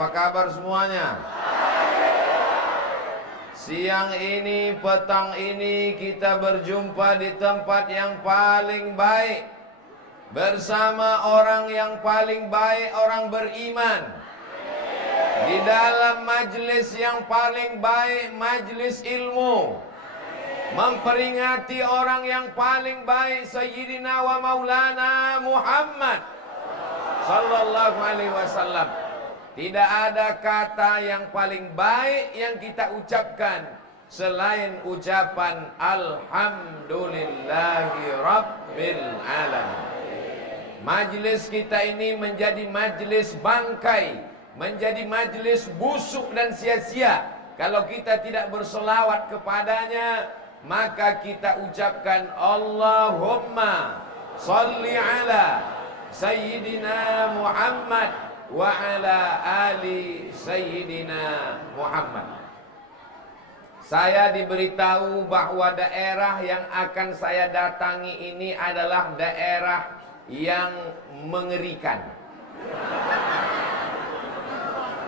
Apa kabar semuanya? Siang ini, petang ini kita berjumpa di tempat yang paling baik, bersama orang yang paling baik, orang beriman. Di dalam majlis yang paling baik, majlis ilmu, memperingati orang yang paling baik, Sayyidina wa Maulana Muhammad sallallahu alaihi wasallam. Tidak ada kata yang paling baik yang kita ucapkan selain ucapan Alhamdulillahi Rabbil Alamin. Majlis kita ini menjadi majlis bangkai, menjadi majlis busuk dan sia-sia kalau kita tidak berselawat kepadanya. Maka kita ucapkan Allahumma salli ala Sayyidina Muhammad wa ala ali Sayyidina Muhammad. Saya diberitahu bahwa daerah yang akan saya datangi ini adalah daerah yang mengerikan.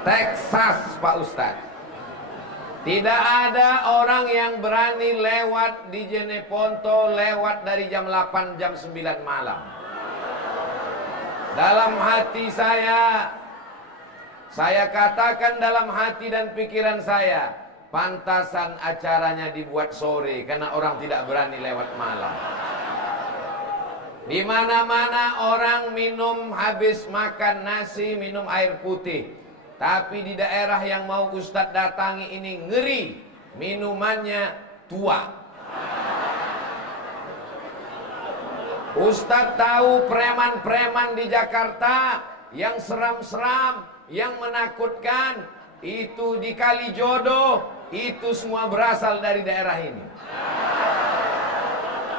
Texas, Pak Ustadz. Tidak ada orang yang berani lewat di Jeneponto lewat dari jam 8, jam 9 malam. Dalam hati saya katakan dalam hati dan pikiran saya, pantasan acaranya dibuat sore karena orang tidak berani lewat malam. Di mana-mana orang minum habis makan nasi, minum air putih. Tapi di daerah yang mau Ustadz datangi ini ngeri, minumannya tua. Ustadz tahu preman-preman di Jakarta yang seram-seram, yang menakutkan, itu di Kalijodo, itu semua berasal dari daerah ini.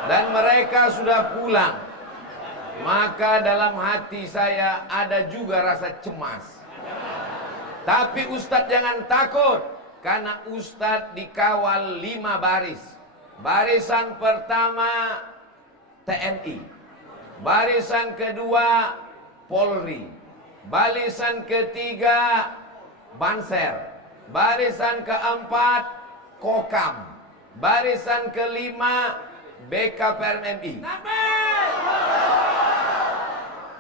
Dan mereka sudah pulang. Maka dalam hati saya ada juga rasa cemas. Tapi Ustadz jangan takut, karena Ustadz dikawal 5 baris. Barisan pertama TNI, barisan kedua Polri, barisan ketiga Banser, barisan keempat Kokam, barisan kelima BKPMNI.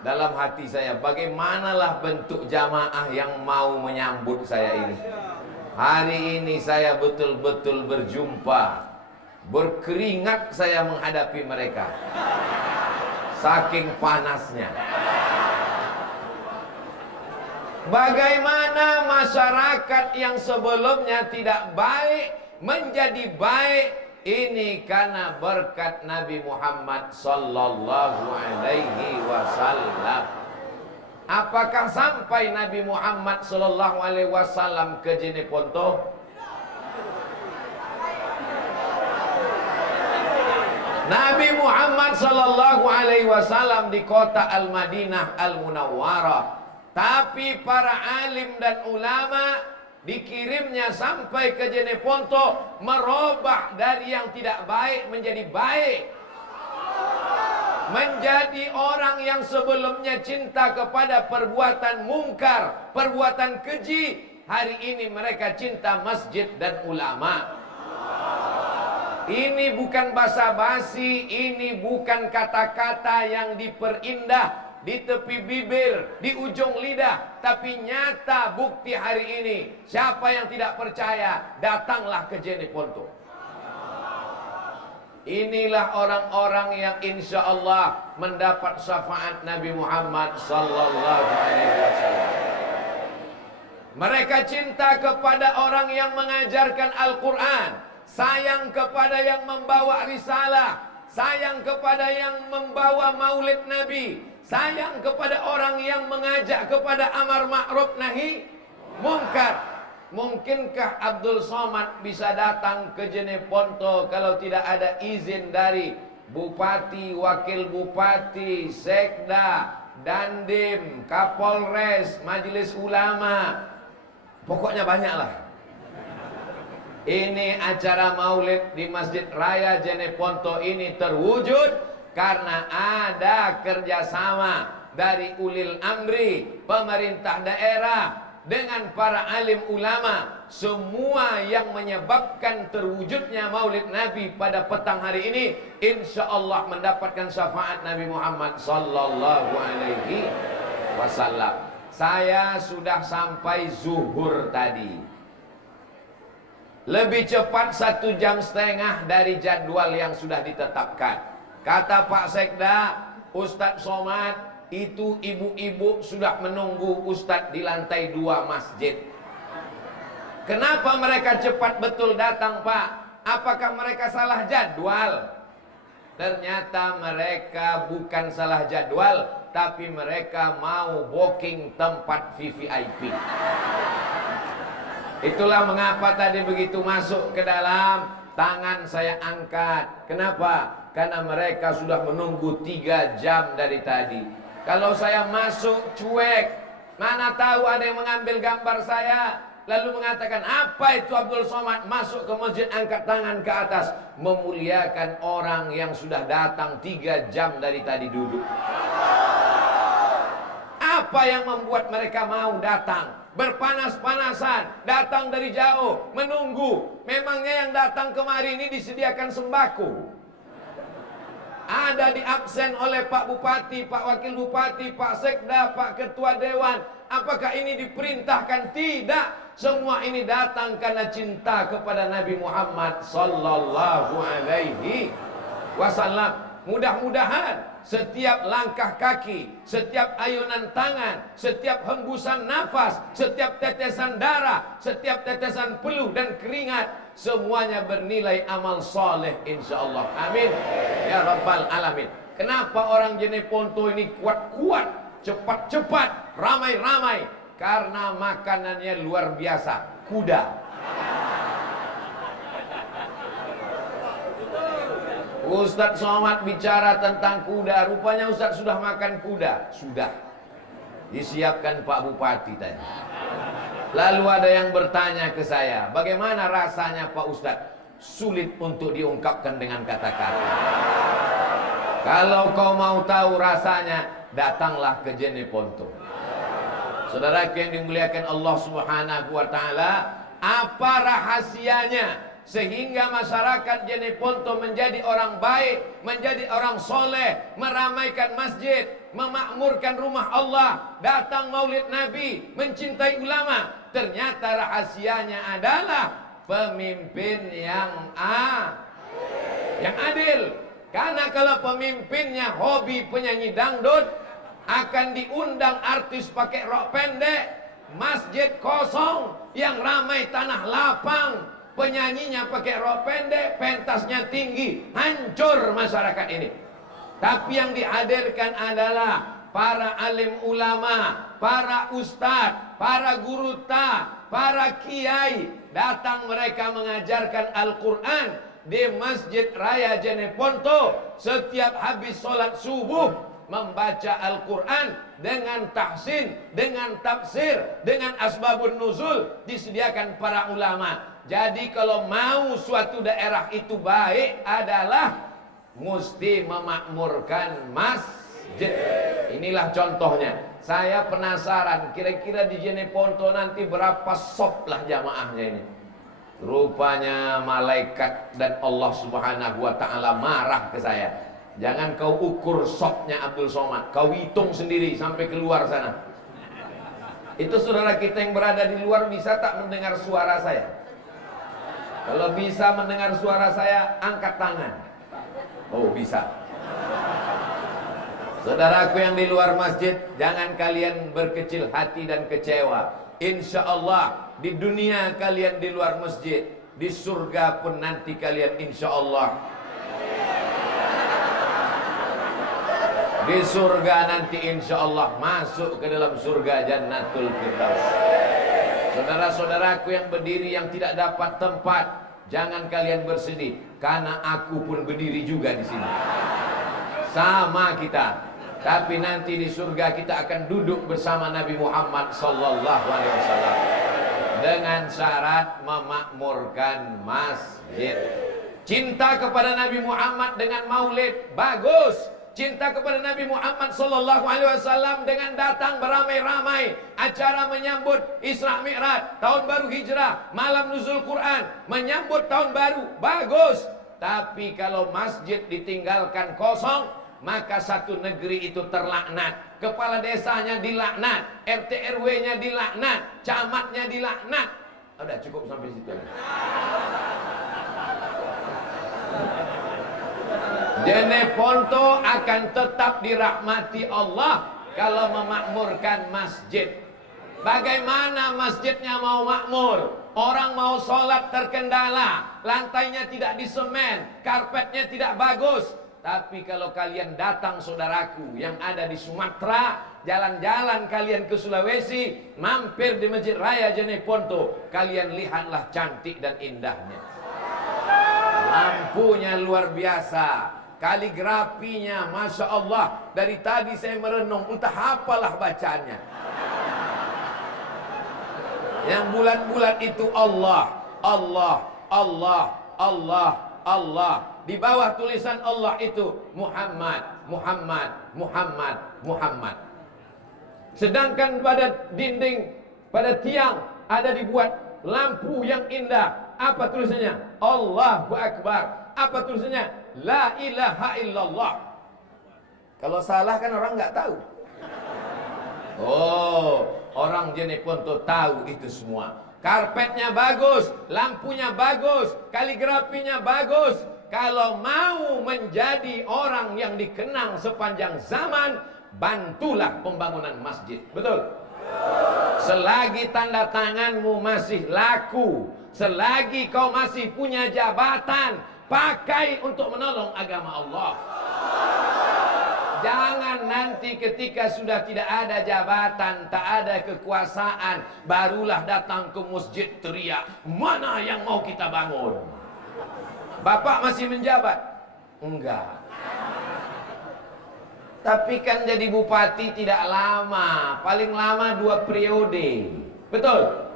Dalam hati saya, bagaimanalah bentuk jamaah yang mau menyambut saya ini. Hari ini saya betul-betul berjumpa, berkeringat saya menghadapi mereka, saking panasnya. Bagaimana masyarakat yang sebelumnya tidak baik menjadi baik, ini karena berkat Nabi Muhammad sallallahu alaihi wasallam. Apakah sampai Nabi Muhammad sallallahu alaihi wasallam ke Jeneponto? Nabi Muhammad sallallahu alaihi wasallam di kota Al-Madinah Al-Munawwarah. Tapi para alim dan ulama dikirimnya sampai ke Jeneponto, merubah dari yang tidak baik menjadi baik. Menjadi orang yang sebelumnya cinta kepada perbuatan mungkar, perbuatan keji, hari ini mereka cinta masjid dan ulama. Ini bukan basa-basi, ini bukan kata-kata yang diperindah di tepi bibir, di ujung lidah, tapi nyata bukti hari ini. Siapa yang tidak percaya, datanglah ke Jeneponto. Inilah orang-orang yang insya Allah mendapat syafaat Nabi Muhammad sallallahu alaihi wasallam. Mereka cinta kepada orang yang mengajarkan Al-Quran, sayang kepada yang membawa risalah, sayang kepada yang membawa maulid Nabi, sayang kepada orang yang mengajak kepada amar ma'ruf nahi mungkar. Mungkinkah Abdul Somad bisa datang ke Jeneponto kalau tidak ada izin dari Bupati, Wakil Bupati, Sekda, Dandim, Kapolres, Majelis Ulama? Pokoknya banyaklah. Ini acara maulid di Masjid Raya Jeneponto ini terwujud karena ada kerjasama dari ulil amri, pemerintah daerah, dengan para alim ulama, semua yang menyebabkan terwujudnya maulid Nabi pada petang hari ini, insya Allah mendapatkan syafaat Nabi Muhammad sallallahu alaihi wasallam. Saya sudah sampai zuhur tadi, lebih cepat 1,5 jam dari jadwal yang sudah ditetapkan. Kata Pak Sekda, Ustadz Somad, itu ibu-ibu sudah menunggu Ustadz di lantai 2 masjid. Kenapa mereka cepat betul datang, Pak? Apakah mereka salah jadwal? Ternyata mereka bukan salah jadwal, tapi mereka mau booking tempat VVIP. Itulah mengapa tadi begitu masuk ke dalam, tangan saya angkat. Kenapa? Karena mereka sudah menunggu 3 jam dari tadi. Kalau saya masuk cuek, mana tahu ada yang mengambil gambar saya, lalu mengatakan, apa itu Abdul Somad masuk ke masjid angkat tangan ke atas, memuliakan orang yang sudah datang 3 jam dari tadi duduk. Apa yang membuat mereka mau datang? Berpanas-panasan, datang dari jauh, menunggu. Memangnya yang datang kemari ini disediakan sembako? Ada di absen oleh Pak Bupati, Pak Wakil Bupati, Pak Sekda, Pak Ketua Dewan. Apakah ini diperintahkan? Tidak. Semua ini datang karena cinta kepada Nabi Muhammad sallallahu alaihi wasallam. Mudah-mudahan setiap langkah kaki, setiap ayunan tangan, setiap hembusan nafas, setiap tetesan darah, setiap tetesan peluh dan keringat, semuanya bernilai amal soleh insyaallah. Amin ya rabbal alamin. Kenapa orang Jeneponto ini kuat-kuat, cepat-cepat, ramai-ramai? Karena makanannya luar biasa, kuda. Ustadz Somad bicara tentang kuda, rupanya Ustadz sudah makan kuda. Sudah disiapkan Pak Bupati tadi. Lalu ada yang bertanya ke saya, bagaimana rasanya Pak Ustadz? Sulit untuk diungkapkan dengan kata-kata. Kalau kau mau tahu rasanya, datanglah ke Jeneponto. Saudara yang dimuliakan Allah Subhanahu wa taala, apa rahasianya sehingga masyarakat Jeneponto menjadi orang baik, menjadi orang soleh, meramaikan masjid, memakmurkan rumah Allah, datang maulid Nabi, mencintai ulama? Ternyata rahasianya adalah pemimpin yang adil. Karena kalau pemimpinnya hobi penyanyi dangdut, akan diundang artis pakai rok pendek, masjid kosong, yang ramai tanah lapang, penyanyinya pakai rok pendek, pentasnya tinggi, hancur masyarakat ini. Tapi yang dihadirkan adalah para alim ulama, para ustadz, para guru para kiai. Datang mereka mengajarkan Al-Quran di Masjid Raya Jeneponto. Setiap habis sholat subuh membaca Al-Quran dengan tahsin, dengan tafsir, dengan asbabun nuzul disediakan para ulama. Jadi kalau mau suatu daerah itu baik adalah mesti memakmurkan masjid. Inilah contohnya. Saya penasaran kira-kira di Jeneponto nanti berapa sop lah jamaahnya ini. Rupanya malaikat dan Allah Subhanahu wa taala marah ke saya. Jangan kau ukur sopnya Abdul Somad, kau hitung sendiri sampai keluar sana. Itu saudara kita yang berada di luar bisa tak mendengar suara saya? Kalau bisa mendengar suara saya, angkat tangan. Oh, bisa. Saudaraku yang di luar masjid, jangan kalian berkecil hati dan kecewa. Insya Allah di dunia kalian di luar masjid, di surga pun nanti kalian insya Allah. Di surga nanti insya Allah masuk ke dalam surga Jannatul Firdaus. Saudara-saudaraku yang berdiri yang tidak dapat tempat, jangan kalian bersedih, karena aku pun berdiri juga di sini. Sama kita. Tapi nanti di surga kita akan duduk bersama Nabi Muhammad sallallahu alaihi wasallam dengan syarat memakmurkan masjid. Cinta kepada Nabi Muhammad dengan maulid bagus, cinta kepada Nabi Muhammad sallallahu alaihi wasallam dengan datang beramai-ramai acara menyambut Isra Mi'raj, tahun baru Hijrah, malam nuzul Quran, menyambut tahun baru, bagus. Tapi kalau masjid ditinggalkan kosong, maka satu negeri itu terlaknat. Kepala desanya dilaknat, RT RW-nya dilaknat, camatnya dilaknat. Udah cukup sampai situ aja. Jeneponto akan tetap dirahmati Allah kalau memakmurkan masjid. Bagaimana masjidnya mau makmur? Orang mau sholat terkendala, lantainya tidak disemen, karpetnya tidak bagus. Tapi kalau kalian datang saudaraku yang ada di Sumatera, jalan-jalan kalian ke Sulawesi, mampir di Masjid Raya Jeneponto, kalian lihatlah cantik dan indahnya. Lampunya luar biasa, kaligrafinya Masya Allah. Dari tadi saya merenung, entah apalah bacanya. Yang bulat-bulat itu Allah, Allah, Allah, Allah, Allah. Di bawah tulisan Allah itu Muhammad, Muhammad, Muhammad, Muhammad. Sedangkan pada dinding, pada tiang ada dibuat lampu yang indah. Apa tulisannya? Allahu Akbar. Apa tulisannya? La ilaha illallah. Kalau salah kan orang nggak tahu. Oh, orang Jeneponto tahu itu semua. Karpetnya bagus, lampunya bagus, kaligrafinya bagus. Kalau mau menjadi orang yang dikenang sepanjang zaman, bantulah pembangunan masjid. Betul? Selagi tanda tanganmu masih laku, selagi kau masih punya jabatan, pakai untuk menolong agama Allah. Jangan nanti ketika sudah tidak ada jabatan, tak ada kekuasaan, barulah datang ke masjid teriak, mana yang mau kita bangun? Bapak masih menjabat? Enggak. Tapi kan jadi bupati tidak lama, paling lama 2 periode. Betul?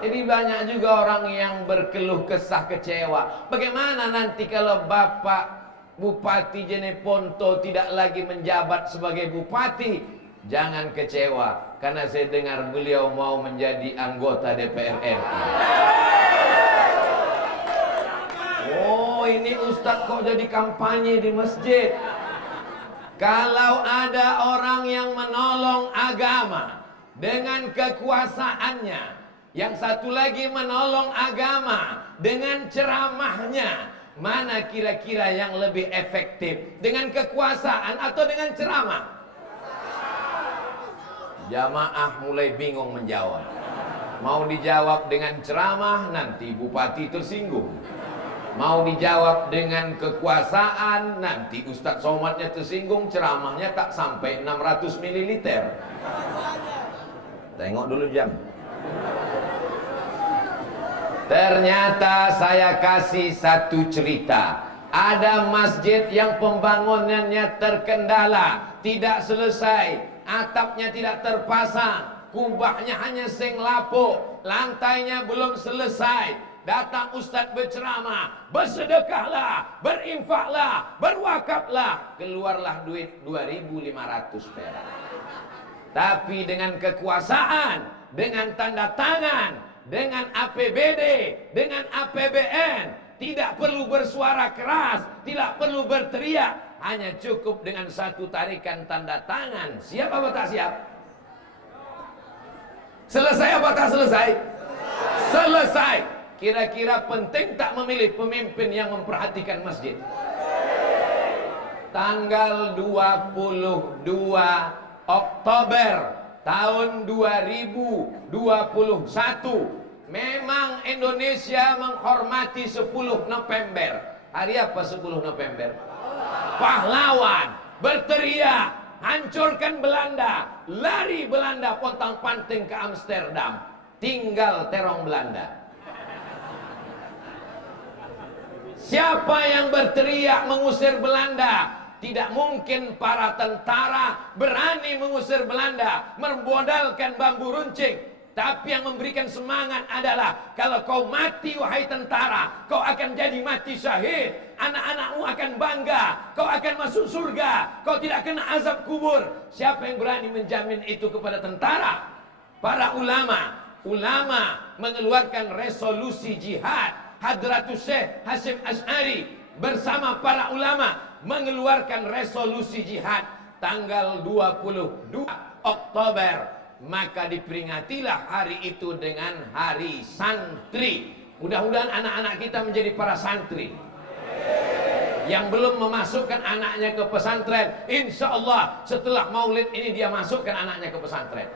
Jadi banyak juga orang yang berkeluh kesah kecewa. Bagaimana nanti kalau Bapak Bupati Jeneponto tidak lagi menjabat sebagai bupati? Jangan kecewa, karena saya dengar beliau mau menjadi anggota DPR RI. Oh, ini Ustadz kok jadi kampanye di masjid? Kalau ada orang yang menolong agama dengan kekuasaannya, yang satu lagi menolong agama dengan ceramahnya, mana kira-kira yang lebih efektif? Dengan kekuasaan atau dengan ceramah? Jamaah mulai bingung menjawab. Mau dijawab dengan ceramah, nanti bupati tersinggung. Mau dijawab dengan kekuasaan, nanti Ustadz Somadnya tersinggung, ceramahnya tak sampai 600 ml. Tengok dulu jam. Ternyata saya kasih satu cerita. Ada masjid yang pembangunannya terkendala, tidak selesai, atapnya tidak terpasang, kubahnya hanya seng lapuk, lantainya belum selesai. Datang Ustadz berceramah, bersedekahlah, berinfaklah, berwakaflah. Keluarlah duit 2.500 perak. Tapi dengan kekuasaan, dengan tanda tangan, dengan APBD, dengan APBN, tidak perlu bersuara keras, tidak perlu berteriak, hanya cukup dengan satu tarikan tanda tangan. Siap apa tak siap? Selesai apa tak selesai? Selesai. Kira-kira penting tak memilih pemimpin yang memperhatikan masjid? Tanggal 22 Oktober tahun 2021, memang Indonesia menghormati 10 November. Hari apa 10 November? Pahlawan, berteriak, hancurkan Belanda, lari Belanda pontang-panting ke Amsterdam, tinggal terong Belanda. Siapa yang berteriak mengusir Belanda? Tidak mungkin para tentara berani mengusir Belanda, memodalkan bambu runcing. Tapi yang memberikan semangat adalah kalau kau mati wahai tentara, kau akan jadi mati syahid. Anak-anakmu akan bangga, kau akan masuk surga, kau tidak kena azab kubur. Siapa yang berani menjamin itu kepada tentara? Para ulama mengeluarkan resolusi jihad. Hadratus Syekh Hasyim Asy'ari bersama para ulama mengeluarkan resolusi jihad tanggal 22 Oktober. Maka diperingatilah hari itu dengan hari santri. Mudah-mudahan anak-anak kita menjadi para santri. Yang belum memasukkan anaknya ke pesantren, insya Allah setelah maulid ini dia masukkan anaknya ke pesantren.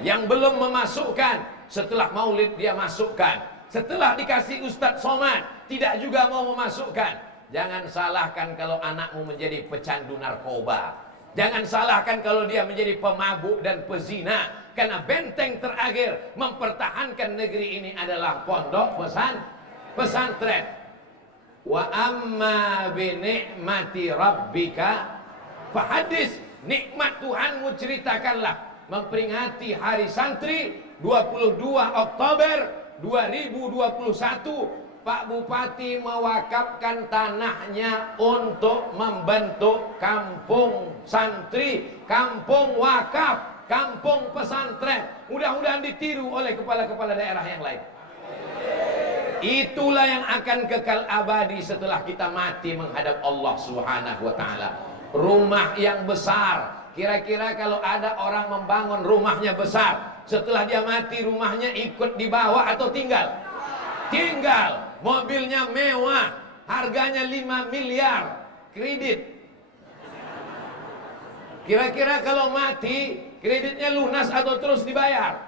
Yang belum memasukkan, setelah maulid dia masukkan. Setelah dikasih Ustadz Somad, tidak juga mau memasukkan. Jangan salahkan kalau anakmu menjadi pecandu narkoba. Jangan salahkan kalau dia menjadi pemabuk dan pezina. Karena benteng terakhir mempertahankan negeri ini adalah pondok pesantren. Wa amma bi ni'mati rabbika fahadis. Nikmat Tuhanmu ceritakanlah. Memperingati hari santri 22 Oktober 2021. Pak Bupati mewakafkan tanahnya untuk membentuk kampung santri, kampung wakaf, kampung pesantren. Mudah-mudahan ditiru oleh kepala-kepala daerah yang lain. Itulah yang akan kekal abadi setelah kita mati menghadap Allah Subhanahu wa taala. Rumah yang besar. Kira-kira kalau ada orang membangun rumahnya besar, setelah dia mati rumahnya ikut dibawa atau tinggal? Tinggal. Mobilnya mewah, harganya 5 miliar, kredit. Kira-kira kalau mati, kreditnya lunas atau terus dibayar?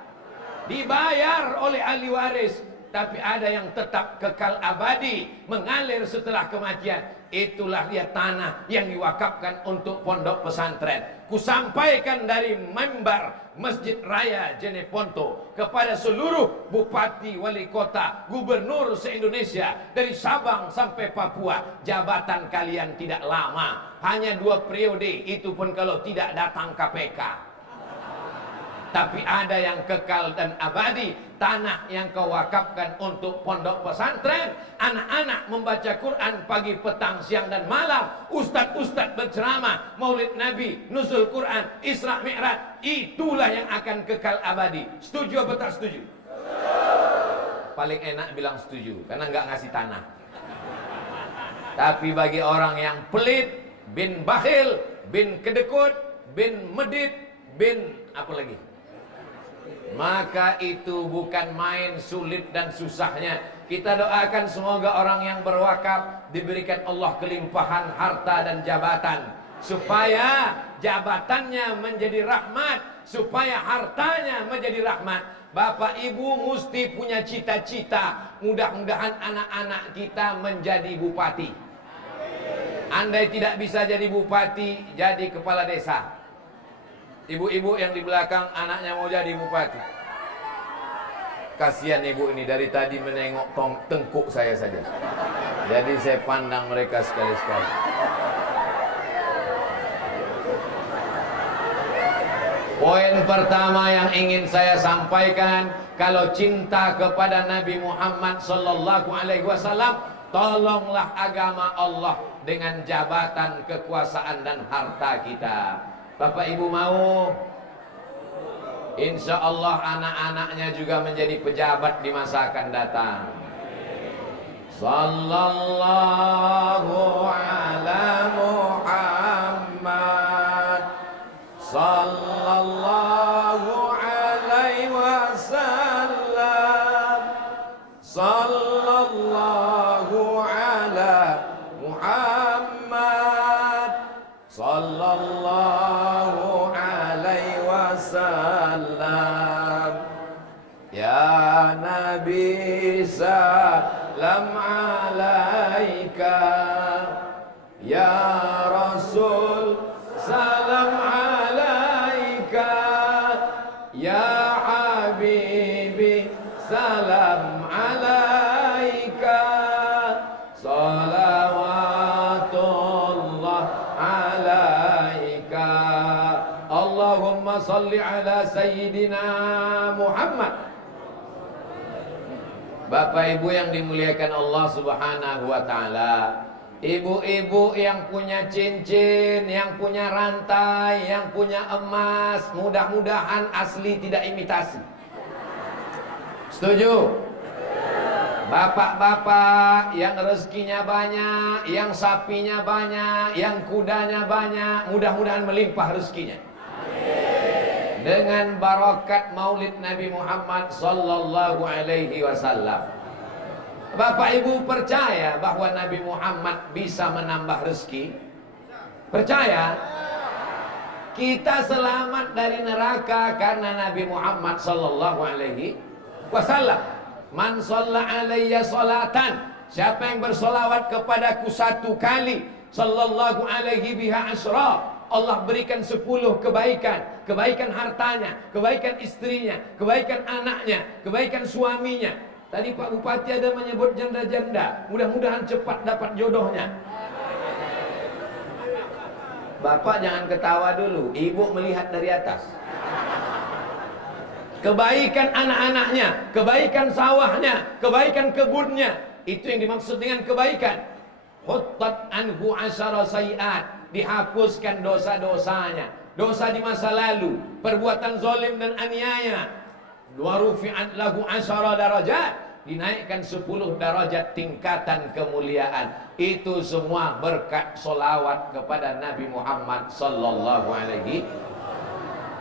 Dibayar oleh ahli waris. Tapi ada yang tetap kekal abadi, mengalir setelah kematian. Itulah dia tanah yang diwakafkan untuk pondok pesantren. Kusampaikan dari mimbar Masjid Raya Jeneponto kepada seluruh bupati, wali kota, gubernur se-Indonesia dari Sabang sampai Papua. Jabatan kalian tidak lama, hanya 2 periode, itu pun kalau tidak datang KPK. Tapi ada yang kekal dan abadi, tanah yang kau wakafkan untuk pondok pesantren. Anak-anak membaca Quran pagi, petang, siang dan malam. Ustadz-ustadz berceramah, maulid Nabi, nuzul Quran, Isra Mi'raj. Itulah yang akan kekal abadi. Setuju atau tak setuju? Paling enak bilang setuju, karena nggak ngasih tanah. Tapi bagi orang yang pelit, bin bakhil, bin kedekut, bin medit, bin apa lagi? Maka itu bukan main sulit dan susahnya. Kita doakan semoga orang yang berwakaf diberikan Allah kelimpahan harta dan jabatan, supaya jabatannya menjadi rahmat, supaya hartanya menjadi rahmat. Bapak Ibu mesti punya cita-cita. Mudah-mudahan anak-anak kita menjadi bupati. Andai tidak bisa jadi bupati, jadi kepala desa. Ibu-ibu yang di belakang anaknya mau jadi bupati. Kasihan ibu ini dari tadi menengok tengkuk saya saja. Jadi saya pandang mereka sekali-sekali. Poin pertama yang ingin saya sampaikan, kalau cinta kepada Nabi Muhammad sallallahu alaihi wasallam, tolonglah agama Allah dengan jabatan, kekuasaan dan harta kita. Bapak Ibu mau? Insya Allah anak-anaknya juga menjadi pejabat di masa akan datang. Sallallahu ala Muhammad, sallallahu alaihi wasallam, sallallahu ala Muhammad, sallallahu alaihi wasallam. Ya Nabi salam alaika, ya Rasul salam alaika, ya Habibi salam alaika, salawatullah alaika. Allahumma shalli ala sayyidina Muhammad. Bapak Ibu yang dimuliakan Allah Subhanahu wa taala, ibu-ibu yang punya cincin, yang punya rantai, yang punya emas, mudah-mudahan asli tidak imitasi. Setuju? Bapak-bapak yang rezekinya banyak, yang sapinya banyak, yang kudanya banyak, mudah-mudahan melimpah rezekinya. Dengan barakat Maulid Nabi Muhammad sallallahu alaihi wasallam. Bapak Ibu percaya bahwa Nabi Muhammad bisa menambah rezeki? Percaya? Kita selamat dari neraka karena Nabi Muhammad sallallahu alaihi wasallam. Man shalla alayya salatan, siapa yang bersolawat kepadaku satu kali, sallallahu alaihi biha asyra, Allah berikan 10 kebaikan. Kebaikan hartanya, kebaikan istrinya, kebaikan anaknya, kebaikan suaminya. Tadi Pak Bupati ada menyebut janda-janda, mudah-mudahan cepat dapat jodohnya. Bapak jangan ketawa dulu, Ibu melihat dari atas. Kebaikan anak-anaknya, kebaikan sawahnya, kebaikan kebunnya, itu yang dimaksud dengan kebaikan. Huttat anhu asyara sayiat, dihapuskan dosa-dosanya, dosa di masa lalu, perbuatan zalim dan aniaya. Wa rufi'at lahu asyara darajat, dinaikkan 10 darajat tingkatan kemuliaan. Itu semua berkat solawat kepada Nabi Muhammad sallallahu alaihi.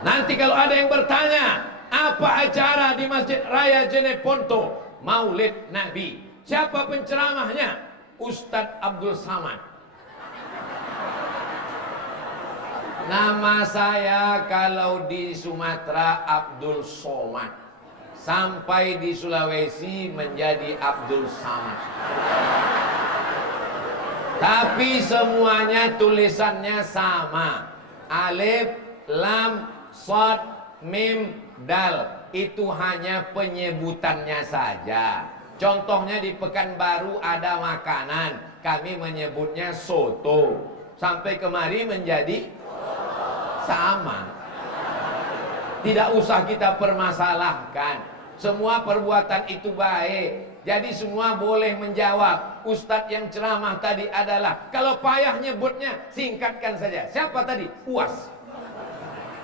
Nanti kalau ada yang bertanya, apa acara di Masjid Raya Jeneponto Maulid Nabi, siapa penceramahnya? Ustadz Abdul Samad. Nama saya kalau di Sumatera Abdul Somad, sampai di Sulawesi menjadi Abdul Samad. Tapi semuanya tulisannya sama, alif, lam, shad, mim, dal. Itu hanya penyebutannya saja. Contohnya di Pekanbaru ada makanan, kami menyebutnya soto. Sampai kemari menjadi sama. Tidak usah kita permasalahkan. Semua perbuatan itu baik. Jadi semua boleh menjawab. Ustadz yang ceramah tadi adalah, kalau payah nyebutnya, singkatkan saja. Siapa tadi? UAS,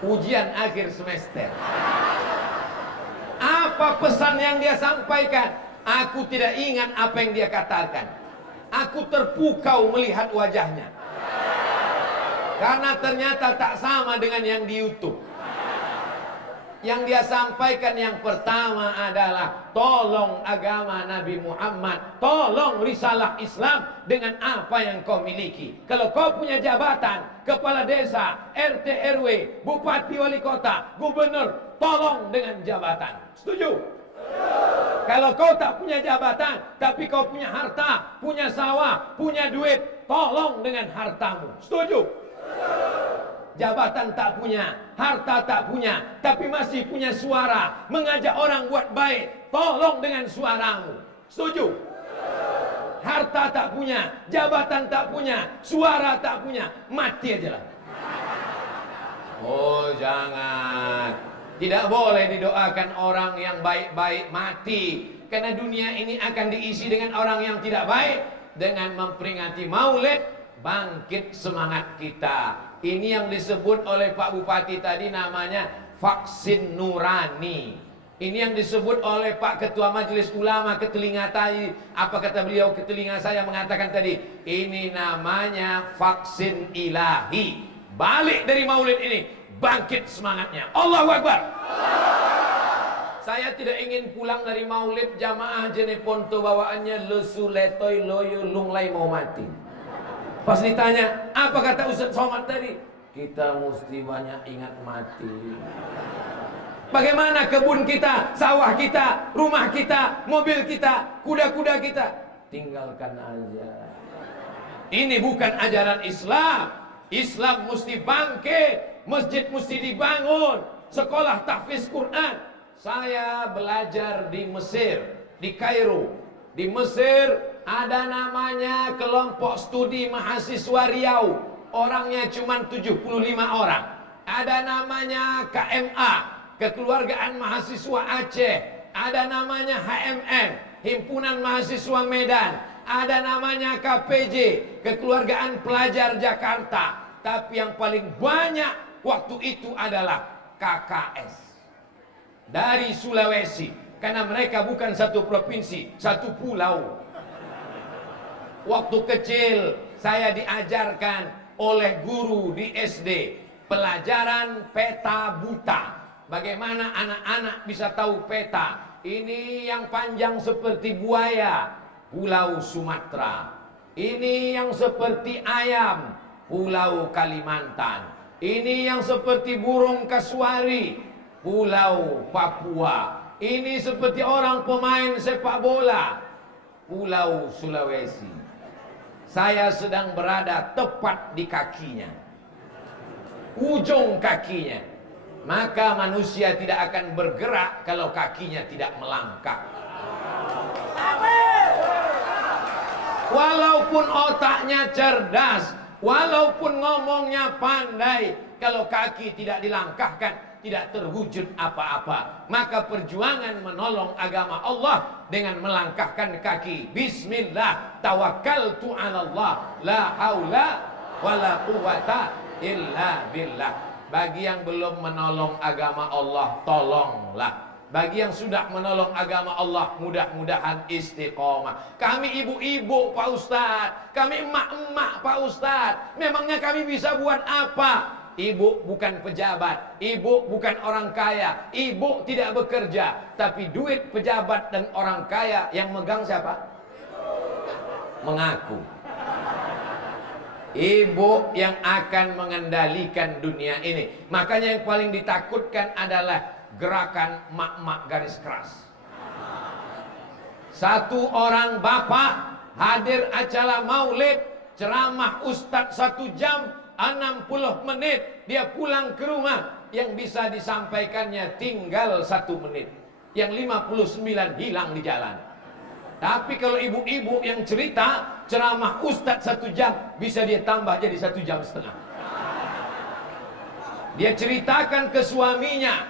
ujian akhir semester. Apa pesan yang dia sampaikan? Aku tidak ingat apa yang dia katakan. Aku terpukau melihat wajahnya, karena ternyata tak sama dengan yang di YouTube. Yang dia sampaikan yang pertama adalah, tolong agama Nabi Muhammad, tolong risalah Islam dengan apa yang kau miliki. Kalau kau punya jabatan, kepala desa, RT RW, bupati wali kota, gubernur, tolong dengan jabatan. Setuju? Kalau kau tak punya jabatan, tapi kau punya harta, punya sawah, punya duit, tolong dengan hartamu. Setuju? Jabatan tak punya, harta tak punya, tapi masih punya suara, mengajak orang buat baik, tolong dengan suaramu. Setuju? Harta tak punya, jabatan tak punya, suara tak punya, mati aja lah. Oh jangan. Tidak boleh didoakan orang yang baik-baik mati, karena dunia ini akan diisi dengan orang yang tidak baik. Dengan memperingati Maulid, bangkit semangat kita. Ini yang disebut oleh Pak Bupati tadi namanya vaksin nurani. Ini yang disebut oleh Pak Ketua Majelis Ulama ke telinga tadi. Apa kata beliau ke telinga saya mengatakan tadi? Ini namanya vaksin ilahi. Balik dari Maulid ini, bangkit semangatnya. Allahu Akbar. Saya tidak ingin pulang dari Maulid jamaah Jeneponto bawaannya lesu letoy loyo lunglai mau mati. Pas ditanya, apa kata Ustaz Somad tadi? Kita mesti banyak ingat mati. Bagaimana kebun kita, sawah kita, rumah kita, mobil kita, kuda-kuda kita? Tinggalkan aja. Ini bukan ajaran Islam. Islam mesti bangkit, masjid mesti dibangun, sekolah tahfiz Quran. Saya belajar di Mesir, di Kairo. Di Mesir ada namanya kelompok studi mahasiswa Riau. Orangnya cuma 75 orang. ada namanya KMA, Kekeluargaan Mahasiswa Aceh, ada namanya HMM, Himpunan Mahasiswa Medan, ada namanya KPJ, Kekeluargaan Pelajar Jakarta. Tapi yang paling banyak waktu itu adalah KKS dari Sulawesi, karena mereka bukan satu provinsi, satu pulau. Waktu kecil saya diajarkan oleh guru di SD pelajaran peta buta. Bagaimana anak-anak bisa tahu peta? Ini yang panjang seperti buaya, Pulau Sumatera. Ini yang seperti ayam, Pulau Kalimantan. Ini yang seperti burung kasuari, Pulau Papua. Ini seperti orang pemain sepak bola, Pulau Sulawesi. Saya sedang berada tepat di kakinya, ujung kakinya. Maka manusia tidak akan bergerak kalau kakinya tidak melangkah. Walaupun otaknya cerdas, walaupun ngomongnya pandai, kalau kaki tidak dilangkahkan, tidak terwujud apa-apa. Maka perjuangan menolong agama Allah dengan melangkahkan kaki. Bismillah, tawakkaltu 'ala Allah, la haula wala quwata illa billah. Bagi yang belum menolong agama Allah, tolonglah. Bagi yang sudah menolong agama Allah, mudah-mudahan istiqomah. Kami ibu-ibu Pak Ustadz, kami emak-emak Pak Ustadz, memangnya kami bisa buat apa? Ibu bukan pejabat, ibu bukan orang kaya, ibu tidak bekerja, tapi duit pejabat dan orang kaya yang megang siapa? Mengaku. Ibu yang akan mengendalikan dunia ini. Makanya yang paling ditakutkan adalah gerakan mak-mak garis keras. Satu orang bapak hadir acara maulid, ceramah ustadz 1 jam 60 menit, dia pulang ke rumah, yang bisa disampaikannya tinggal 1 menit, yang 59 hilang di jalan. Tapi kalau ibu-ibu yang cerita ceramah ustadz 1 jam, bisa dia tambah jadi 1,5 jam. Dia ceritakan ke suaminya,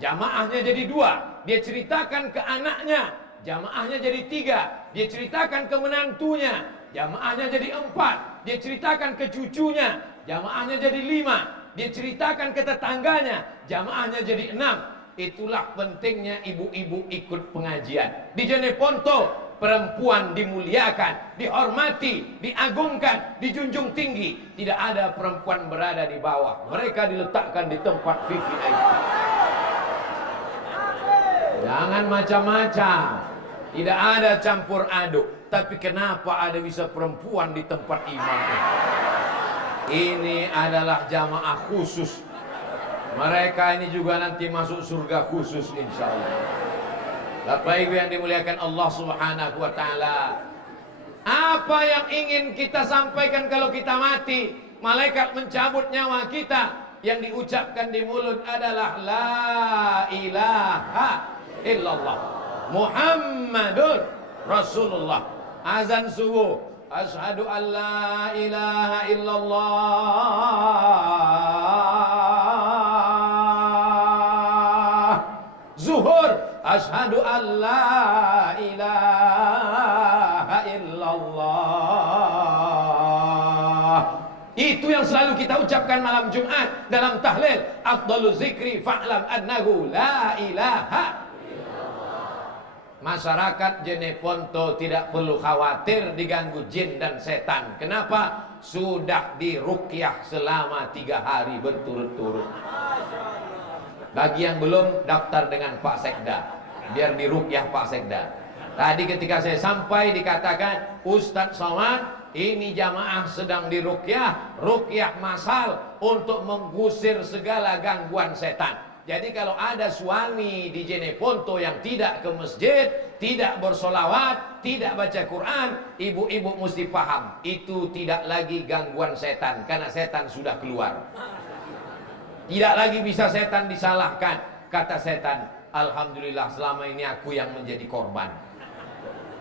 jamaahnya jadi 2. Dia ceritakan ke anaknya, jamaahnya jadi 3. Dia ceritakan ke menantunya, jamaahnya jadi 4. Dia ceritakan ke cucunya, jamaahnya jadi 5. Dia ceritakan ke tetangganya, jamaahnya jadi 6. Itulah pentingnya ibu-ibu ikut pengajian. Di Jeneponto, perempuan dimuliakan, dihormati, diagungkan, dijunjung tinggi. Tidak ada perempuan berada di bawah. Mereka diletakkan di tempat VIP. Jangan macam-macam. Tidak ada campur aduk. Tapi kenapa ada bisa perempuan di tempat imam? Ini adalah jamaah khusus. Mereka ini juga nanti masuk surga khusus insya Allah. Bapak Ibu yang dimuliakan Allah Subhanahu wa ta'ala, apa yang ingin kita sampaikan kalau kita mati? Malaikat mencabut nyawa kita. Yang diucapkan di mulut adalah la ilaha illallah Muhammadun Rasulullah. Azan subuh, asyhadu an la ilaha illallah. Zuhur, asyhadu an la ilaha illallah. Itu yang selalu kita ucapkan malam Jumat dalam tahlil. Afdhalu zikri fa'lam annahu la ilaha. Masyarakat Jeneponto tidak perlu khawatir diganggu jin dan setan. Kenapa? Sudah diruqyah selama 3 hari berturut-turut. Bagi yang belum, daftar dengan Pak Sekda, biar diruqyah Pak Sekda. Tadi ketika saya sampai dikatakan, Ustadz Somad, ini jamaah sedang diruqyah, ruqyah masal untuk mengusir segala gangguan setan. Jadi kalau ada suami di Jeneponto yang tidak ke masjid, tidak bersolawat, tidak baca Quran, ibu-ibu mesti paham, itu tidak lagi gangguan setan, karena setan sudah keluar. Tidak lagi bisa setan disalahkan. Kata setan, alhamdulillah selama ini aku yang menjadi korban.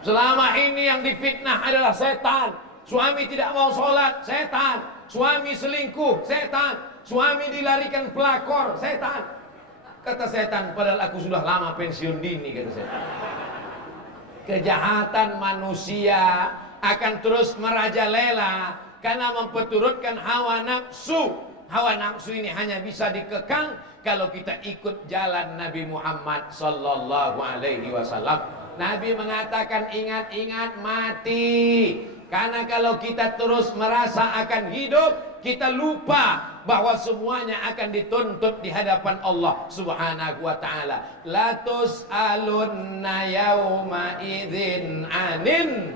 Selama ini yang difitnah adalah setan. Suami tidak mau sholat, setan. Suami selingkuh, setan. Suami dilarikan pelakor, setan. Kata setan, padahal aku sudah lama pensiun dini, kata setan. Kejahatan manusia akan terus merajalela karena memperturutkan hawa nafsu. Hawa nafsu ini hanya bisa dikekang kalau kita ikut jalan Nabi Muhammad sallallahu alaihi wasallam. Nabi mengatakan, ingat-ingat mati. Karena kalau kita terus merasa akan hidup, kita lupa bahwa semuanya akan dituntut di hadapan Allah Subhanahu wa taala. La tus'alunna yauma idzin anin.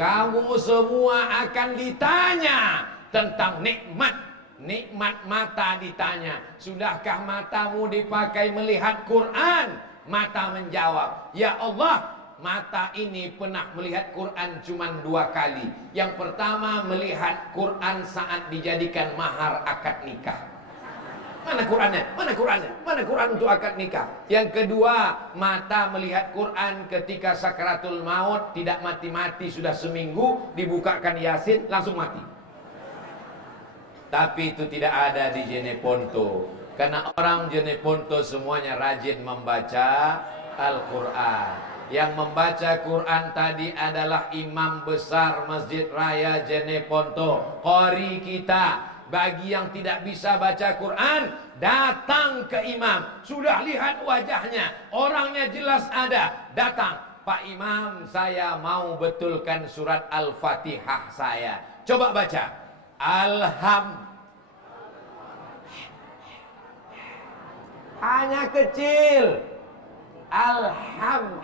Kamu semua akan ditanya tentang nikmat. Nikmat mata ditanya. Sudahkah matamu dipakai melihat Quran? Mata menjawab, ya Allah, mata ini pernah melihat Quran cuma 2 kali. Yang pertama melihat Quran saat dijadikan mahar akad nikah. Mana Qurannya? Mana Qurannya? Mana Quran untuk akad nikah? Yang kedua, mata melihat Quran ketika sakaratul maut, tidak mati-mati sudah seminggu, dibukakan Yasin langsung mati. Tapi itu tidak ada di Jeneponto. Karena orang Jeneponto semuanya rajin membaca Al-Quran. Yang membaca Quran tadi adalah imam besar Masjid Raya Jeneponto, qori kita. Bagi yang tidak bisa baca Quran, datang ke imam. Sudah lihat wajahnya, orangnya jelas ada, datang. Pak Imam, saya mau betulkan surat Al-Fatihah saya. Coba baca. Hanya kecil.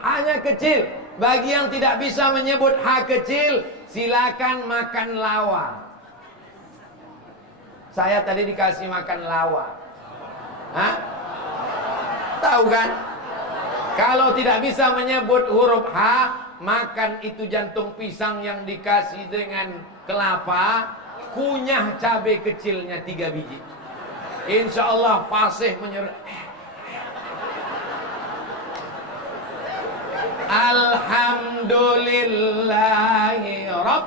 Hanya kecil. Bagi yang tidak bisa menyebut H kecil, silakan makan lawa. Saya tadi dikasih makan lawa. Hah? Tahu kan? Kalau tidak bisa menyebut huruf H, makan itu jantung pisang yang dikasih dengan kelapa, kunyah cabai kecilnya 3 biji. Insya Allah fasih menyerah. Alhamdulillahi Rabb.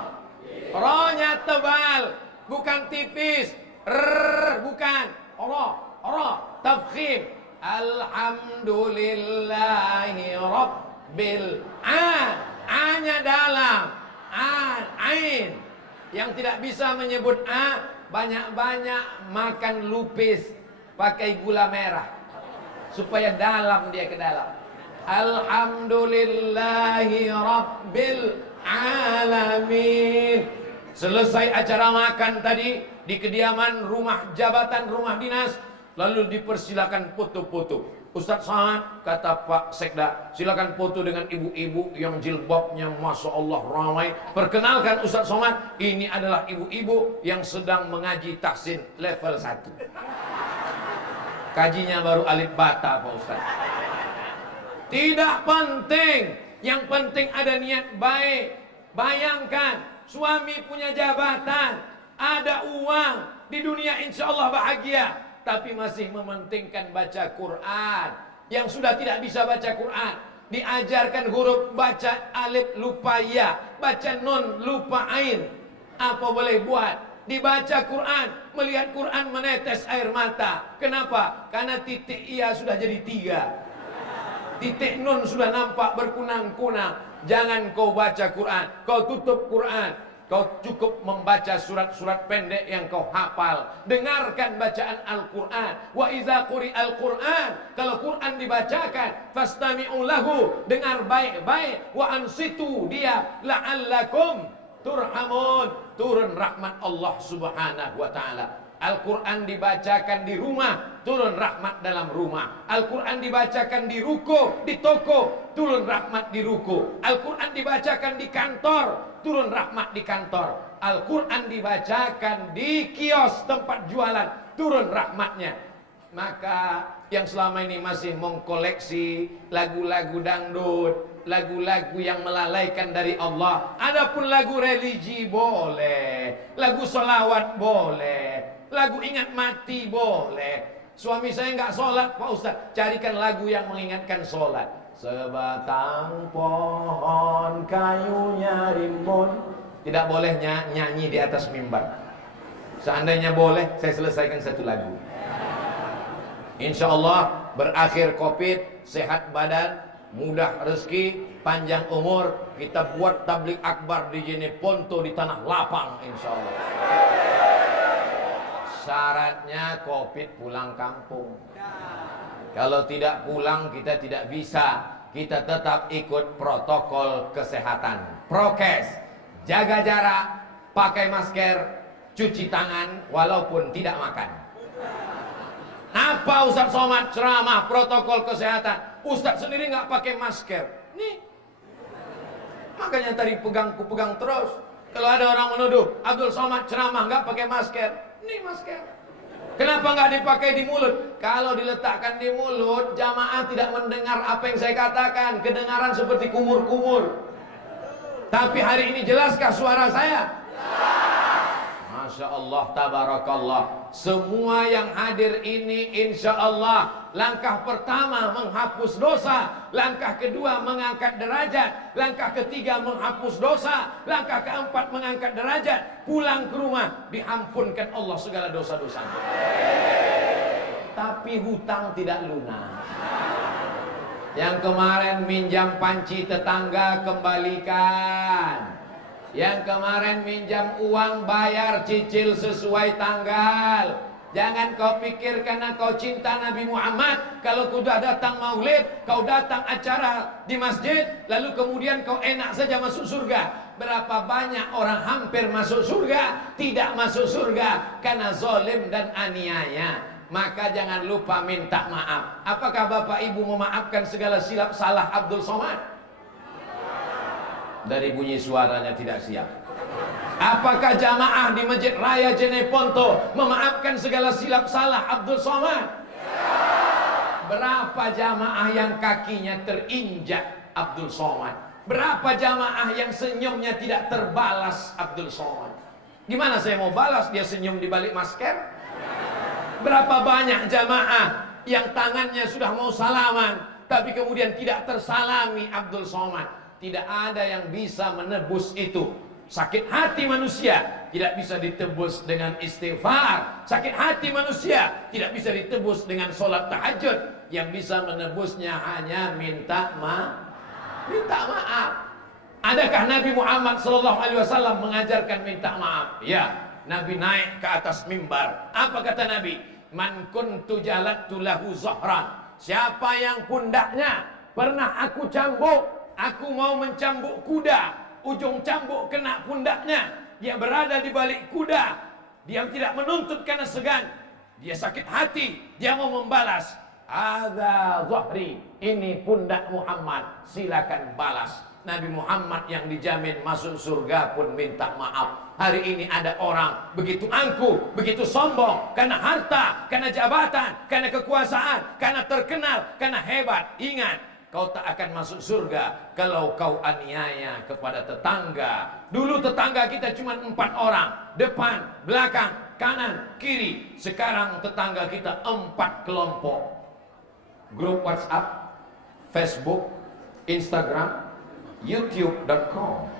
Rohnya tebal, bukan tipis. Bukan. Tafkhim. Alhamdulillahi Rabbil A-nya dalam. Ain. Yang tidak bisa menyebut A, banyak-banyak makan lupis pakai gula merah supaya dalam dia ke dalam. Alhamdulillahi Rabbil Alamin. Selesai acara makan tadi di kediaman rumah jabatan, rumah dinas, lalu dipersilakan foto-foto. Ustaz Saad, kata Pak Sekda, silakan foto dengan ibu-ibu yang jilbabnya Masya Allah ramai. Perkenalkan Ustaz Somad, ini adalah ibu-ibu yang sedang mengaji tahsin level 1. Kajinya baru alif bata Pak Ustaz. Tidak penting, yang penting ada niat baik. Bayangkan, suami punya jabatan, ada uang, di dunia insya Allah bahagia, tapi masih mementingkan baca Quran. Yang sudah tidak bisa baca Quran, diajarkan huruf, baca alif lupa ya, baca nun lupa ain. Apa boleh buat? Dibaca Quran, melihat Quran menetes air mata. Kenapa? Karena titik iya sudah jadi 3. Titik nun sudah nampak berkunang-kunang. Jangan kau baca Quran, kau tutup Quran. Kau cukup membaca surat-surat pendek yang kau hafal. Dengarkan bacaan Al-Quran. Wa iza quri'al Quran, kalau Quran dibacakan, fastami'u lahu, dengar baik-baik. Wa ansitu dia, la'allakum turhamun, turun rahmat Allah Subhanahu wa ta'ala. Al-Quran dibacakan di rumah, turun rahmat dalam rumah. Al-Quran dibacakan di ruko, di toko, turun rahmat di ruko. Al-Quran dibacakan di kantor, turun rahmat di kantor. Al-Quran dibacakan di kios tempat jualan, turun rahmatnya. Maka yang selama ini masih mengkoleksi lagu-lagu dangdut, lagu-lagu yang melalaikan dari Allah. Adapun lagu religi boleh, lagu sholawat boleh, lagu ingat mati boleh. Suami saya nggak sholat Pak Ustaz, carikan lagu yang mengingatkan sholat. Sebatang pohon kayunya rimbun. Tidak boleh nyanyi di atas mimbar. Seandainya boleh, saya selesaikan satu lagu. Insya Allah berakhir Covid, sehat badan, mudah rezeki, panjang umur, kita buat tablik akbar di Jeneponto di tanah lapang, insya Allah. Syaratnya Covid pulang kampung. Kalau tidak pulang kita tidak bisa. Kita tetap ikut protokol kesehatan, prokes, jaga jarak, pakai masker, cuci tangan walaupun tidak makan. Apa Ustaz Somad ceramah protokol kesehatan, Ustaz sendiri nggak pakai masker. Nih, makanya tadi pegang terus. Kalau ada orang menuduh Abdul Somad ceramah nggak pakai masker, nih masker. Kenapa nggak dipakai di mulut? Kalau diletakkan di mulut, jamaah tidak mendengar apa yang saya katakan, kedengaran seperti kumur-kumur. Tapi hari ini jelaskah suara saya? Masya Allah, tabarakallah. Semua yang hadir ini insya Allah, langkah pertama menghapus dosa, langkah kedua mengangkat derajat, langkah ketiga menghapus dosa, langkah keempat mengangkat derajat, pulang ke rumah diampunkan Allah segala dosa-dosanya. Tapi hutang tidak lunas. Yang kemarin minjam panci tetangga kembalikan. Yang kemarin minjam uang bayar cicil sesuai tanggal. Jangan kau pikir karena kau cinta Nabi Muhammad, kalau kau dah datang maulid, kau datang acara di masjid, lalu kemudian kau enak saja masuk surga. Berapa banyak orang hampir masuk surga, tidak masuk surga karena zalim dan aniaya. Maka jangan lupa minta maaf. Apakah Bapak Ibu memaafkan segala silap salah Abdul Somad? Dari bunyi suaranya tidak siap. Apakah jamaah di Masjid Raya Jeneponto memaafkan segala silap salah Abdul Somad? Berapa jamaah yang kakinya terinjak Abdul Somad? Berapa jamaah yang senyumnya tidak terbalas Abdul Somad? Gimana saya mau balas dia senyum di balik masker? Berapa banyak jamaah yang tangannya sudah mau salaman tapi kemudian tidak tersalami Abdul Somad? Tidak ada yang bisa menebus itu. Sakit hati manusia tidak bisa ditebus dengan istighfar. Sakit hati manusia tidak bisa ditebus dengan sholat tahajud. Yang bisa menebusnya hanya minta maaf. Adakah Nabi Muhammad SAW mengajarkan minta maaf? Ya, Nabi naik ke atas mimbar. Apa kata Nabi? Man kuntu jalattu lahu zahran. Siapa yang pundaknya pernah aku cambuk, aku mau mencambuk kuda, ujung cambuk kena pundaknya, dia berada di balik kuda, dia tidak menuntut karena segan, dia sakit hati, dia mau membalas. Hadza zahri, ini pundak Muhammad, silakan balas. Nabi Muhammad yang dijamin masuk surga pun minta maaf. Hari ini ada orang begitu angkuh, begitu sombong, karena harta, karena jabatan, karena kekuasaan, karena terkenal, karena hebat. Ingat, kau tak akan masuk surga kalau kau aniaya kepada tetangga. Dulu tetangga kita cuma 4 orang, depan, belakang, kanan, kiri. Sekarang tetangga kita 4 kelompok. Grup WhatsApp, Facebook, Instagram, YouTube.com.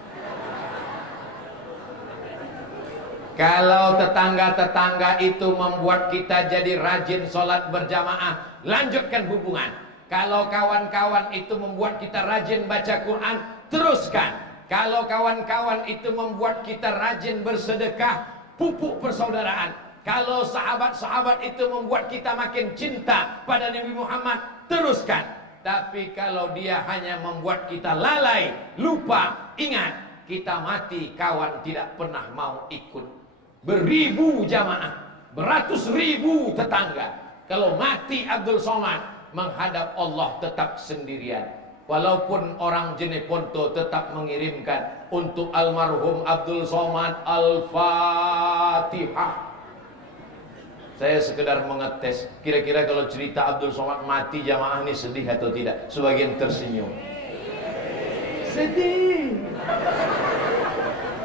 Kalau tetangga-tetangga itu membuat kita jadi rajin sholat berjamaah, lanjutkan hubungan. Kalau kawan-kawan itu membuat kita rajin baca Quran, teruskan. Kalau kawan-kawan itu membuat kita rajin bersedekah, pupuk persaudaraan. Kalau sahabat-sahabat itu membuat kita makin cinta pada Nabi Muhammad, teruskan. Tapi kalau dia hanya membuat kita lalai, lupa, ingat, kita mati kawan tidak pernah mau ikut. Beribu jamaah, beratus ribu tetangga, kalau mati Abdul Somad, menghadap Allah tetap sendirian. Walaupun orang Jeneponto tetap mengirimkan untuk almarhum Abdul Somad Al-Fatihah. Saya sekedar mengetes, kira-kira kalau cerita Abdul Somad mati jamaah ini sedih atau tidak? Sebagian tersenyum. Sedih.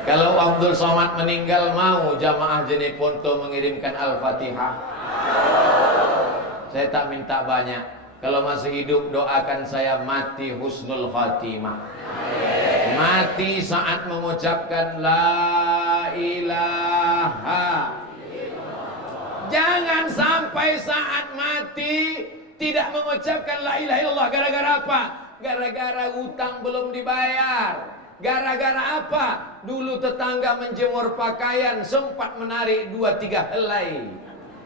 Kalau Abdul Somad meninggal, mau jamaah Jeneponto mengirimkan Al-Fatihah? Saya tak minta banyak. Kalau masih hidup, doakan saya mati husnul khatimah. Mati saat mengucapkan La ilaha Jangan sampai saat mati tidak mengucapkan la ilaha illallah. Gara-gara apa? Gara-gara utang belum dibayar. Gara-gara apa? Dulu tetangga menjemur pakaian sempat menarik 2-3 helai,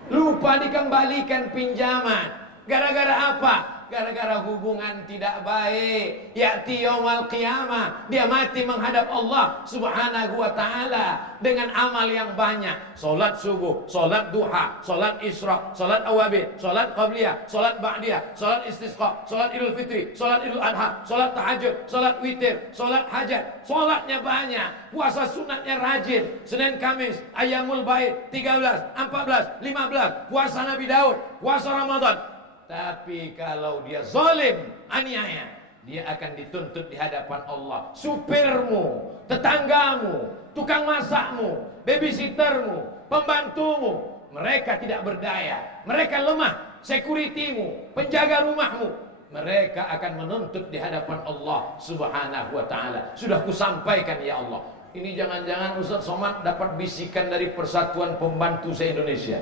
lupa dikembalikan pinjaman. Gara-gara apa? Gara-gara hubungan tidak baik. Ya'ti yaumal qiyamah, dia mati menghadap Allah subhanahu wa ta'ala dengan amal yang banyak. Solat subuh, solat duha, solat isra, solat awabin, solat qabliyah, solat ba'diyah, solat istisqa, solat idul fitri, solat idul adha, solat tahajud, solat witir, solat hajat. Solatnya banyak, puasa sunatnya rajin. Senin Kamis, Ayyamul Bait 13, 14, 15, puasa Nabi Daud, puasa Ramadan. Tapi kalau dia zalim, aniaya, dia akan dituntut di hadapan Allah. Supirmu, tetanggamu, tukang masakmu, babysittermu, pembantumu, mereka tidak berdaya, mereka lemah. Securitymu, penjaga rumahmu, mereka akan menuntut di hadapan Allah subhanahu wa ta'ala. Sudah kusampaikan ya Allah. Ini jangan-jangan Ustaz Somad dapat bisikan dari Persatuan Pembantu se-Indonesia.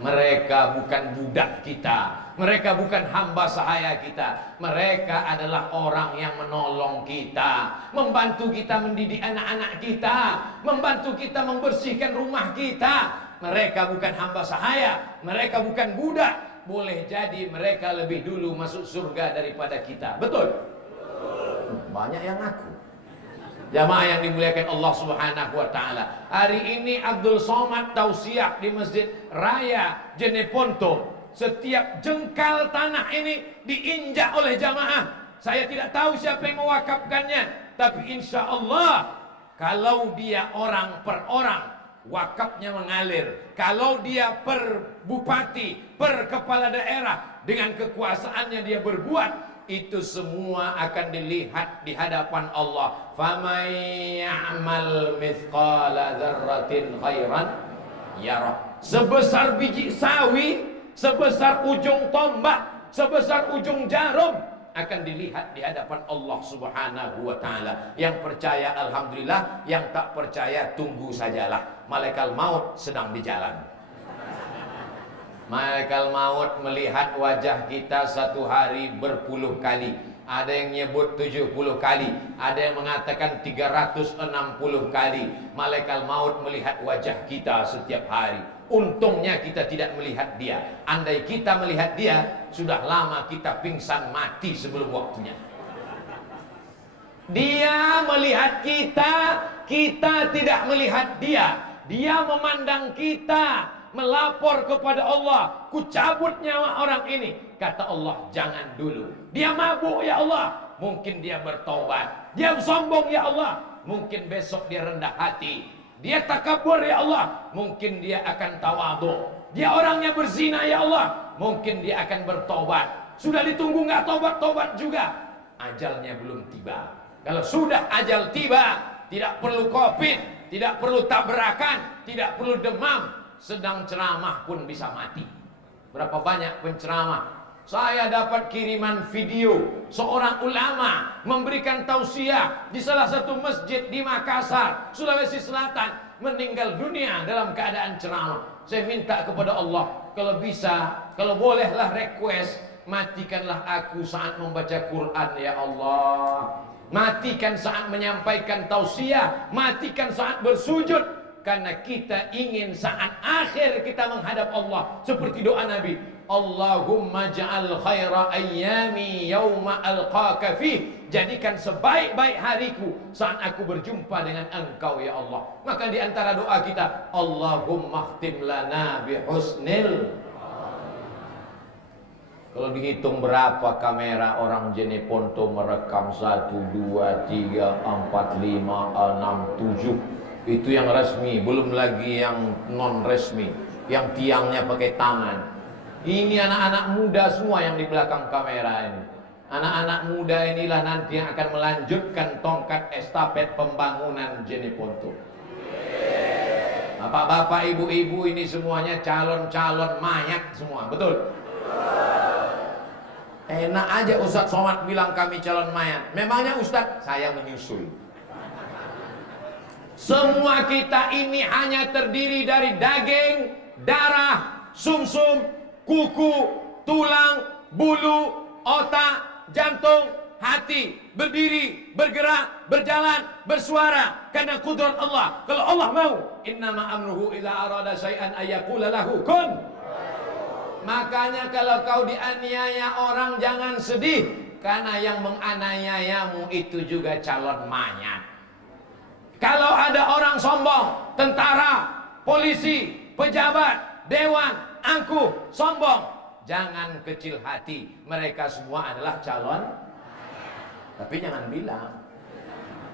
Mereka bukan budak kita, mereka bukan hamba sahaya kita. Mereka adalah orang yang menolong kita, membantu kita mendidik anak-anak kita, membantu kita membersihkan rumah kita. Mereka bukan hamba sahaya, mereka bukan budak. Boleh jadi mereka lebih dulu masuk surga daripada kita. Betul? Banyak yang ngaku. Jamaah yang dimuliakan Allah subhanahu wa ta'ala, hari ini Abdul Somad tausiah di Masjid Raya Jeneponto. Setiap jengkal tanah ini diinjak oleh jamaah. Saya tidak tahu siapa yang mewakafkannya, tapi insya Allah kalau dia orang per orang, wakafnya mengalir. Kalau dia per bupati, per kepala daerah, dengan kekuasaannya dia berbuat, itu semua akan dilihat di hadapan Allah. Faman ya'mal mithqala dzarratin khairan yarah. Sebesar biji sawi, sebesar ujung tombak, sebesar ujung jarum, akan dilihat di hadapan Allah subhanahu wa ta'ala. Yang percaya alhamdulillah, yang tak percaya tunggu sajalah. Malaikat maut sedang di jalan. Malaikat maut melihat wajah kita satu hari berpuluh kali. Ada yang nyebut 70 kali, ada yang mengatakan 360 kali. Malaikat maut melihat wajah kita setiap hari. Untungnya kita tidak melihat dia. Andai kita melihat dia, sudah lama kita pingsan mati sebelum waktunya. Dia melihat kita, kita tidak melihat dia. Dia memandang kita, melapor kepada Allah, ku cabut nyawa orang ini. Kata Allah, jangan dulu. Dia mabuk ya Allah, mungkin dia bertobat. Dia sombong ya Allah, mungkin besok dia rendah hati. Dia takabur ya Allah, mungkin dia akan tawadhu. Dia orangnya berzina ya Allah, mungkin dia akan bertobat. Sudah ditunggu nggak tobat-tobat juga, ajalnya belum tiba. Kalau sudah ajal tiba, tidak perlu COVID, tidak perlu tabrakan, tidak perlu demam, sedang ceramah pun bisa mati. Berapa banyak penceramah? Saya dapat kiriman video seorang ulama memberikan tausiah di salah satu masjid di Makassar, Sulawesi Selatan, meninggal dunia dalam keadaan ceramah. Saya minta kepada Allah, kalau bisa, kalau bolehlah request, matikanlah aku saat membaca Quran ya Allah. Matikan saat menyampaikan tausiah, matikan saat bersujud. Karena kita ingin saat akhir kita menghadap Allah seperti doa Nabi, Allahumma ja'al khaira ayyami yawma alqaka fih. Jadikan sebaik-baik hariku saat aku berjumpa dengan Engkau ya Allah. Maka di antara doa kita, Allahumma khtim lana bihusnil. Kalau dihitung berapa kamera orang Jeneponto merekam 1, 2, 3, 4, 5, 6, 7. Itu yang resmi, belum lagi yang non resmi, yang tiangnya pakai tangan. Ini anak-anak muda semua yang di belakang kamera ini. Anak-anak muda inilah nanti yang akan melanjutkan tongkat estafet pembangunan Jeneponto. Bapak-bapak, ibu-ibu ini semuanya calon-calon mayat semua, betul? Enak aja Ustadz Somad bilang kami calon mayat. Memangnya Ustadz? Saya menyusul. Semua kita ini hanya terdiri dari daging darah, sumsum, kuku, tulang, bulu, otak, jantung, hati, berdiri, bergerak, berjalan, bersuara karena kudrat Allah. Kalau Allah mau, innama amruhu idza arada syai'an ayyaqula lahu kun. Makanya kalau kau dianiaya orang jangan sedih, karena yang menganiayamu itu juga calon mayat. Kalau ada orang sombong, tentara, polisi, pejabat, dewan, angkuh, sombong, jangan kecil hati, mereka semua adalah calon. Tapi jangan bilang,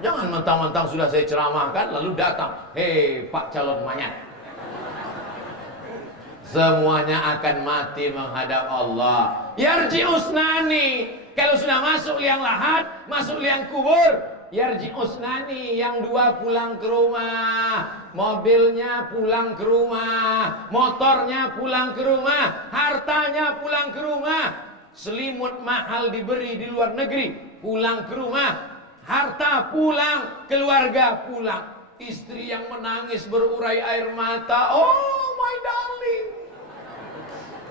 jangan mentang-mentang sudah saya ceramahkan lalu datang, hei Pak calon mayat. Semuanya akan mati menghadap Allah. Yarji usnani, kalau sudah masuk liang lahat, masuk liang kubur, yarji usnani, yang dua pulang ke rumah, mobilnya pulang ke rumah, motornya pulang ke rumah, hartanya pulang ke rumah, selimut mahal diberi di luar negeri, pulang ke rumah, harta pulang, keluarga pulang, istri yang menangis berurai air mata, oh my darling,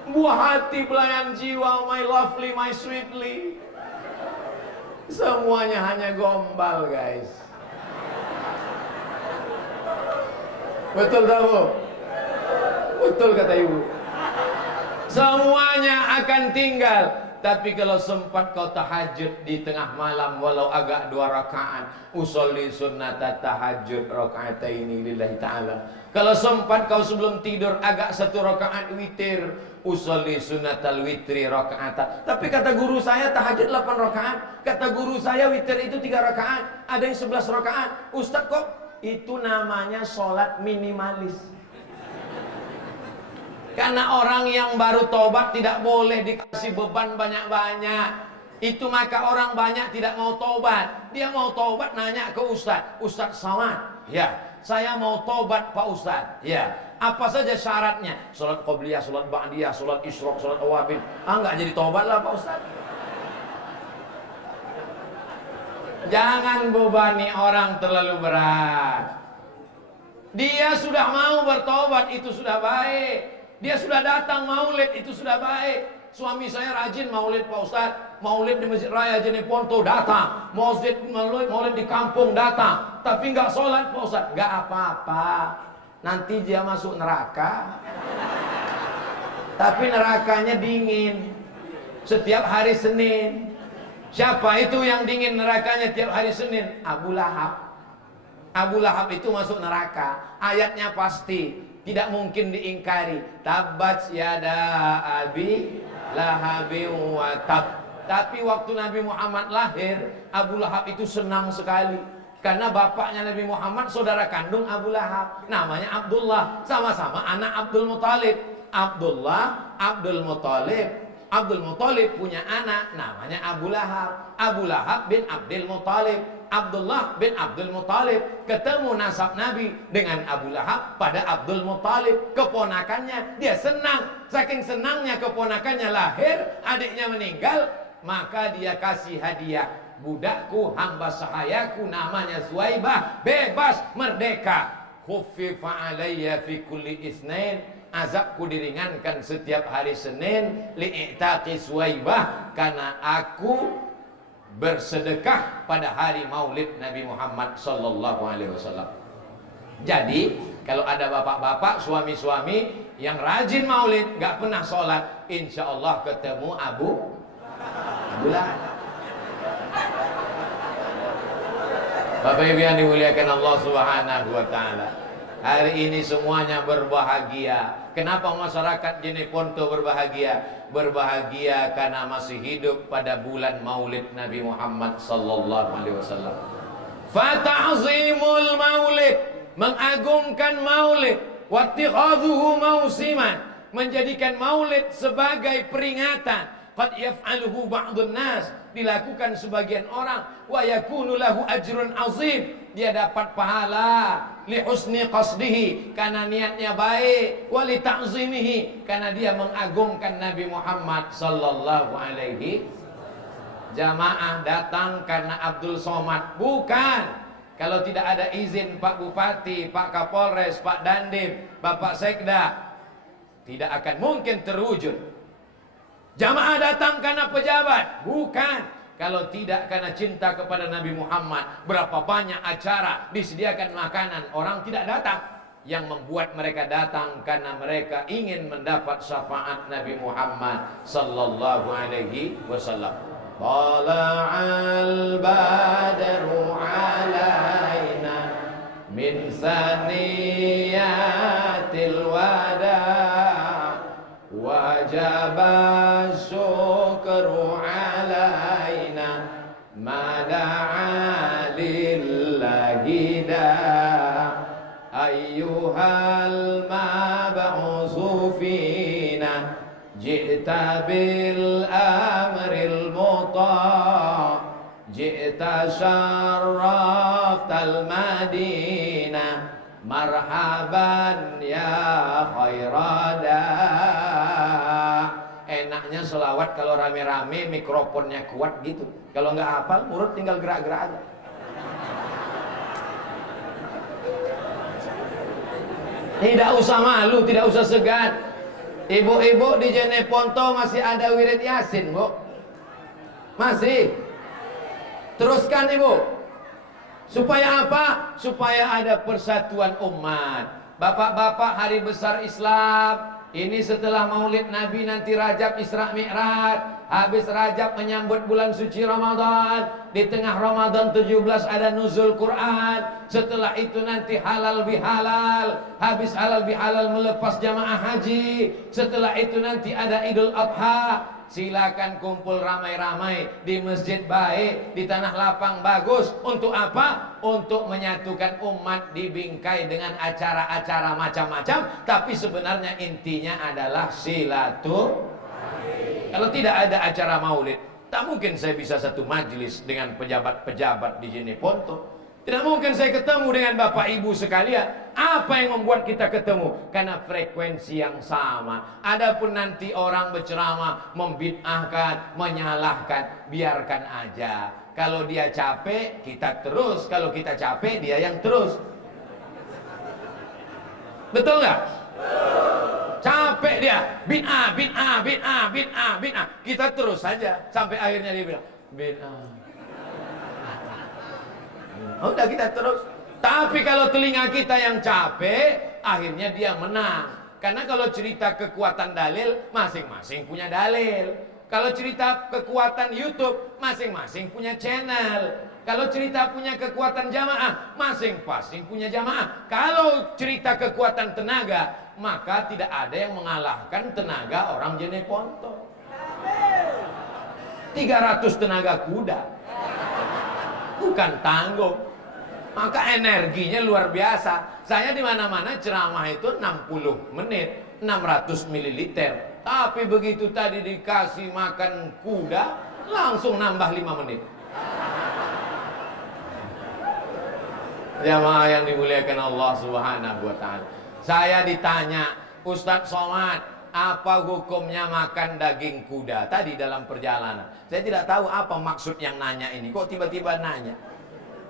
buah hati belayan jiwa, my lovely, my sweetly. Semuanya hanya gombal guys. Betul tak Bu? Betul kata ibu. Semuanya akan tinggal. Tapi kalau sempat kau tahajud di tengah malam walau agak 2 rakaat, usolli sunnata tahajud rakaataini lillahi ta'ala. Kalau sempat kau sebelum tidur agak 1 rakaat witir, usolli sunnatal witri rakaata. Tapi kata guru saya tahajud 8 rakaat, kata guru saya witir itu 3 rakaat, ada yang 11 rakaat. Ustaz kok itu namanya sholat minimalis. Karena orang yang baru tobat tidak boleh dikasih beban banyak-banyak. Itu maka orang banyak tidak mau tobat. Dia mau tobat nanya ke Ustaz, Ustaz Somad, ya saya mau tobat Pak Ustaz, ya apa saja syaratnya? Sholat qobliyah, sholat ba'diyah, sholat isyraq, sholat awabin. Enggak jadi tobat lah Pak Ustaz. Jangan bebani orang terlalu berat. Dia sudah mau bertobat, itu sudah baik. Dia sudah datang maulid, itu sudah baik. Suami saya rajin maulid Pak Ustaz. Maulid di Masjid Raya Jeneponto datang, maulid di kampung datang. Tapi nggak sholat Pak Ustaz. Nggak apa-apa, nanti dia masuk neraka. Tapi nerakanya dingin setiap hari Senin. Siapa itu yang dingin nerakanya tiap hari Senin? Abu Lahab. Abu Lahab itu masuk neraka. Ayatnya pasti, tidak mungkin diingkari. Tabbat yada abi lahabi wa tab. Tapi waktu Nabi Muhammad lahir, Abu Lahab itu senang sekali. Karena bapaknya Nabi Muhammad saudara kandung Abu Lahab, namanya Abdullah, sama-sama anak Abdul Muthalib. Abdullah, Abdul Muthalib. Abdul Muthalib punya anak namanya Abu Lahab. Abu Lahab bin Abdul Muthalib. Abdullah bin Abdul Muthalib ketemu nasab Nabi dengan Abu Lahab pada Abdul Muthalib, keponakannya. Dia senang, saking senangnya keponakannya lahir, adiknya meninggal, maka dia kasih hadiah. Budakku, hamba sahayaku namanya Suwaibah, bebas, merdeka. Khuffifa alayya fi kulli isnain, azabku diringankan setiap hari Senin, li'itaqi Suwaibah, karena aku bersedekah pada hari maulid Nabi Muhammad sallallahu alaihi wasallam. Jadi kalau ada bapak-bapak, suami-suami yang rajin maulid, gak pernah sholat, insya Allah ketemu Abu Lahab. Bapak Ibu yang dimuliakan Allah Subhanahu wa taala, hari ini semuanya berbahagia. Kenapa masyarakat Jeneponto berbahagia? Berbahagia karena masih hidup pada bulan maulid Nabi Muhammad sallallahu alaihi wasallam. Fata'zimul maulid, mengagungkan maulid, wattikhadhuhu mausiman, menjadikan maulid sebagai peringatan. Qad yaf'aluhu ba'dun nas, dilakukan sebagian orang, wa yakunu lahu ajrun azim, dia dapat pahala li husni qasdihi, karena niatnya baik, wa li ta'zimihi, karena dia mengagungkan Nabi Muhammad sallallahu alaihi. Jamaah datang karena Abdul Somad? Bukan. Kalau tidak ada izin Pak Bupati, Pak Kapolres, Pak Dandim, Bapak Sekda, tidak akan mungkin terwujud. Jamaah datang karena pejabat, bukan. Kalau tidak karena cinta kepada Nabi Muhammad, berapa banyak acara disediakan makanan, orang tidak datang. Yang membuat mereka datang karena mereka ingin mendapat syafaat Nabi Muhammad sallallahu alaihi wasallam. Tala'al badru alaina min saniyatil wada' wajaba syukru alaina mada'a lillahi da' ayyuhal mab'usu fina ji'ta bil amril muta' ji'ta syarraftal madinah marhaban ya khairada. Enaknya selawat kalau rame-rame mikrofonnya kuat gitu. Kalau nggak hafal mulut tinggal gerak-gerak aja. Tidak usah malu, tidak usah segan. Ibu-ibu di Jeneponto masih ada wirid Yasin, Bu? Masih? Teruskan, Ibu. Supaya apa? Supaya ada persatuan umat. Bapak-bapak, hari besar Islam ini setelah Maulid Nabi, nanti Rajab Isra Mi'raj. Habis Rajab menyambut bulan suci Ramadan. Di tengah Ramadan 17 ada nuzul Quran. Setelah itu nanti halal bihalal. Habis halal bihalal melepas jamaah haji. Setelah itu nanti ada Idul Adha. Silakan kumpul ramai-ramai di masjid baik, di tanah lapang bagus. Untuk apa? Untuk menyatukan umat di bingkai dengan acara-acara macam-macam. Tapi sebenarnya intinya adalah silaturahmi. Kalau tidak ada acara maulid, tak mungkin saya bisa satu majelis dengan pejabat-pejabat di Jeneponto. Tidak mungkin saya ketemu dengan bapak ibu sekalian. Apa yang membuat kita ketemu? Karena frekuensi yang sama. Adapun nanti orang berceramah, membid'ahkan, menyalahkan, biarkan aja. Kalau dia capek, kita terus. Kalau kita capek, dia yang terus. Betul nggak? Capek dia, bid'ah, bid'ah, bid'ah, bid'ah, bid'ah. Kita terus saja sampai akhirnya dia bilang bid'ah. Udah kita terus. Tapi kalau telinga kita yang capek, akhirnya dia menang. Karena kalau cerita kekuatan dalil, masing-masing punya dalil. Kalau cerita kekuatan YouTube, masing-masing punya channel. Kalau cerita punya kekuatan jamaah, masing-masing punya jamaah. Kalau cerita kekuatan tenaga, maka tidak ada yang mengalahkan tenaga orang Jeneponto. 300 tenaga kuda, bukan tanggung. Maka energinya luar biasa. Saya di mana-mana ceramah itu 60 menit, 600 ml. Tapi begitu tadi dikasih makan kuda, langsung nambah 5 menit. Jamaah yang dimuliakan Allah Subhanahu wa taala. Saya ditanya, Ustadz Somad, apa hukumnya makan daging kuda tadi dalam perjalanan? Saya tidak tahu apa maksud yang nanya ini. Kok tiba-tiba nanya?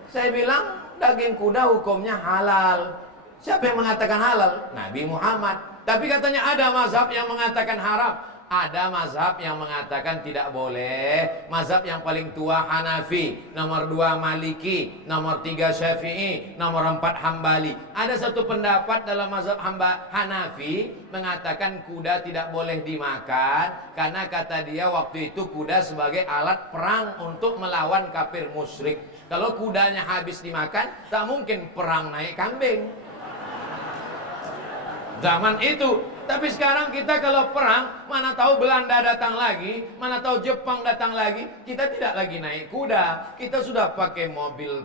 Saya bilang daging kuda hukumnya halal. Siapa yang mengatakan halal? Nabi Muhammad. Tapi katanya ada mazhab yang mengatakan haram. Ada mazhab yang mengatakan tidak boleh. Mazhab yang paling tua Hanafi, nomor 2 Maliki, nomor 3 Syafi'i, nomor 4 Hambali. Ada satu pendapat dalam mazhab Hanafi mengatakan kuda tidak boleh dimakan karena kata dia waktu itu kuda sebagai alat perang untuk melawan kafir musyrik. Kalau kudanya habis dimakan, tak mungkin perang naik kambing. Zaman itu. Tapi sekarang kita kalau perang, mana tahu Belanda datang lagi, mana tahu Jepang datang lagi, kita tidak lagi naik kuda, kita sudah pakai mobil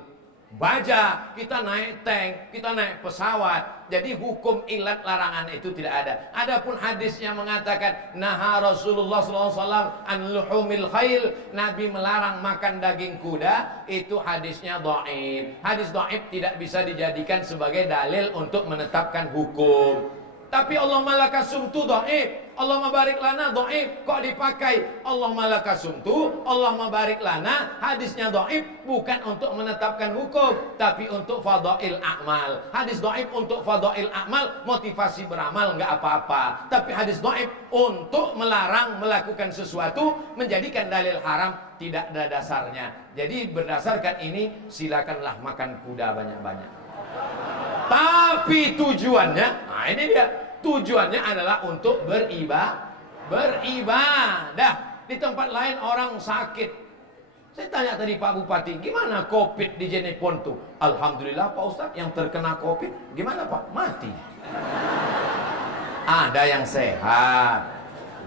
baja, kita naik tank, kita naik pesawat. Jadi hukum ilat larangan itu tidak ada. Adapun hadis yang mengatakan naha Rasulullah SAW an luhumil khail, Nabi melarang makan daging kuda, itu hadisnya dhaif. Hadis dhaif tidak bisa dijadikan sebagai dalil untuk menetapkan hukum. Tapi Allah malaka sumtu dhaif. Allahumma barik lana dhaif, kok dipakai Allahumma lakasumtu, Allahumma barik lana. Hadisnya dhaif bukan untuk menetapkan hukum, tapi untuk fadail a'mal. Hadis dhaif untuk fadail a'mal, motivasi beramal nggak apa-apa. Tapi hadis dhaif untuk melarang melakukan sesuatu, menjadikan dalil haram, tidak ada dasarnya. Jadi berdasarkan ini silakanlah makan kuda banyak-banyak. Tapi tujuannya, nah ini dia, tujuannya adalah untuk beribadah. Di tempat lain orang sakit. Saya tanya tadi Pak Bupati, gimana COVID di Jenepon tuh? Alhamdulillah Pak Ustadz, yang terkena COVID gimana Pak? Mati. Ada yang sehat,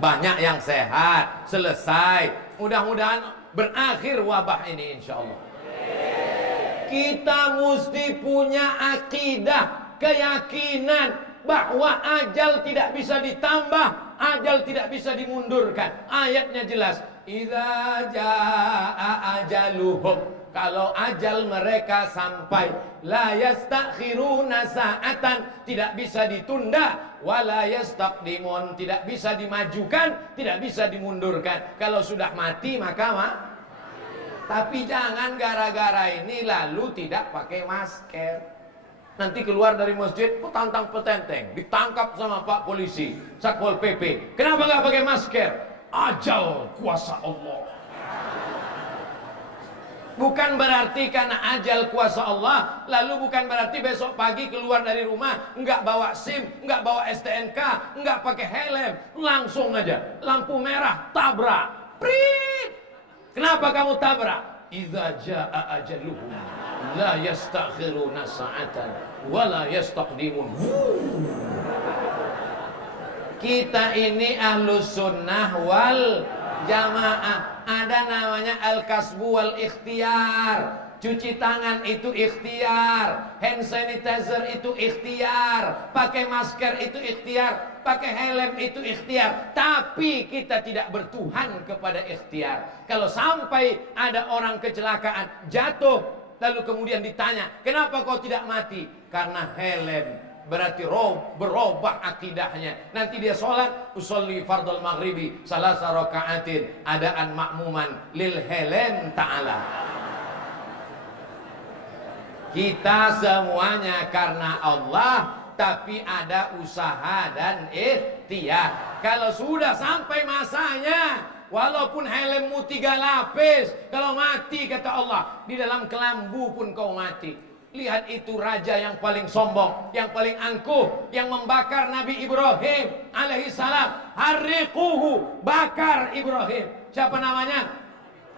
banyak yang sehat, selesai. Mudah-mudahan berakhir wabah ini insya Allah. Kita mesti punya akidah, keyakinan bahwa ajal tidak bisa ditambah, ajal tidak bisa dimundurkan. Ayatnya jelas, idza jaa ajaluhum, kalau ajal mereka sampai, la yastakhiruna sa'atan, tidak bisa ditunda, wala yastaqdimun, tidak bisa dimajukan, tidak bisa dimundurkan. Kalau sudah mati maka tapi jangan gara-gara ini lalu tidak pakai masker. Nanti keluar dari masjid petantang petenteng, ditangkap sama Pak Polisi, Satpol PP. Kenapa nggak pakai masker? Ajal kuasa Allah. Bukan berarti karena ajal kuasa Allah, lalu bukan berarti besok pagi keluar dari rumah nggak bawa SIM, nggak bawa STNK, nggak pakai helm, langsung aja lampu merah tabrak, prit. Kenapa kamu tabrak? Idza jaa ajaluhum la yastakhiruna sa'atan wa la yastaqdimun. Kita ini ahlus sunnah wal jamaah. Ada namanya al-kasbu wal ikhtiar. Cuci tangan itu ikhtiar, hand sanitizer itu ikhtiar, pakai masker itu ikhtiar, pakai helm itu ikhtiar. Tapi kita tidak bertuhan kepada ikhtiar. Kalau sampai ada orang kecelakaan, jatuh, lalu kemudian ditanya, kenapa kau tidak mati? Karena helm. Berarti berubah akidahnya. Nanti dia sholat, usolli fardal maghribi salasa raka'atin adaan makmuman lil helm ta'ala. Kita semuanya karena Allah, tapi ada usaha dan ikhtiar. Kalau sudah sampai masanya, walaupun helmmu 3 lapis, kalau mati kata Allah, di dalam kelambu pun kau mati. Lihat itu raja yang paling sombong, yang paling angkuh, yang membakar Nabi Ibrahim alaihissalam. Harriquhu, bakar Ibrahim. Siapa namanya?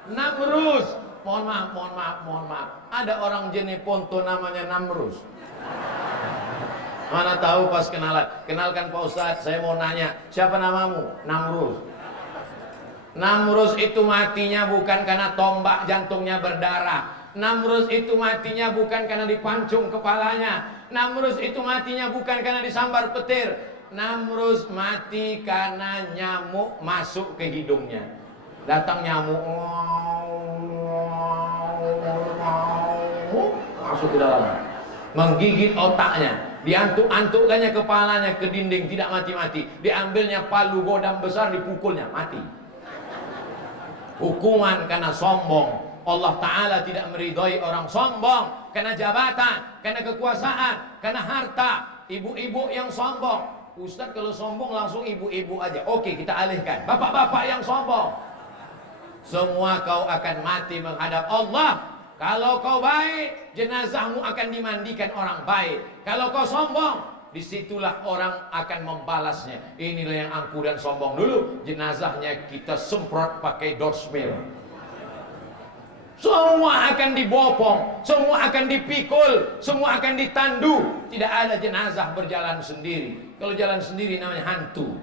Namrus. Mohon maaf. Ada orang Jeneponto namanya Namrus. Mana tahu pas kenalan. Kenalkan Pak Ustadz, saya mau nanya, siapa namamu? Namrus. Namrus itu matinya bukan karena tombak jantungnya berdarah. Namrus itu matinya bukan karena dipancung kepalanya. Namrus itu matinya bukan karena disambar petir. Namrus mati karena nyamuk masuk ke hidungnya. Datang nyamuk, masuk ke dalam, menggigit otaknya, diantuk-antukkannya kepalanya ke dinding, tidak mati-mati. Diambilnya palu godam besar, dipukulnya, mati. Hukuman karena sombong. Allah Ta'ala tidak meridhoi orang sombong karena jabatan, karena kekuasaan, karena harta. Ibu-ibu yang sombong, Ustadz kalau sombong langsung ibu-ibu aja. Oke, kita alihkan. Bapak-bapak yang sombong, semua kau akan mati menghadap Allah. Kalau kau baik, jenazahmu akan dimandikan orang baik. Kalau kau sombong, disitulah orang akan membalasnya. Inilah yang angkuh dan sombong dulu. Jenazahnya kita semprot pakai dorsmil. Semua akan dibopong, semua akan dipikul, semua akan ditandu. Tidak ada jenazah berjalan sendiri. Kalau jalan sendiri namanya hantu.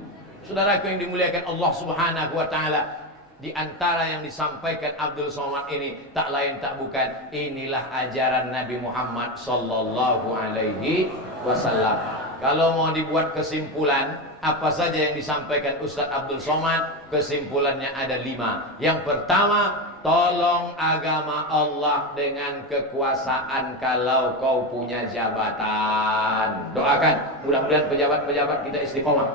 Saudaraku yang dimuliakan Allah Subhanahu wa Ta'ala, di antara yang disampaikan Abdul Somad ini tak lain tak bukan, inilah ajaran Nabi Muhammad sallallahu alaihi wasallam. Kalau mau dibuat kesimpulan, apa saja yang disampaikan Ustadz Abdul Somad, kesimpulannya ada 5. Yang pertama, tolong agama Allah dengan kekuasaan kalau kau punya jabatan. Doakan, mudah-mudahan pejabat-pejabat kita istiqomah.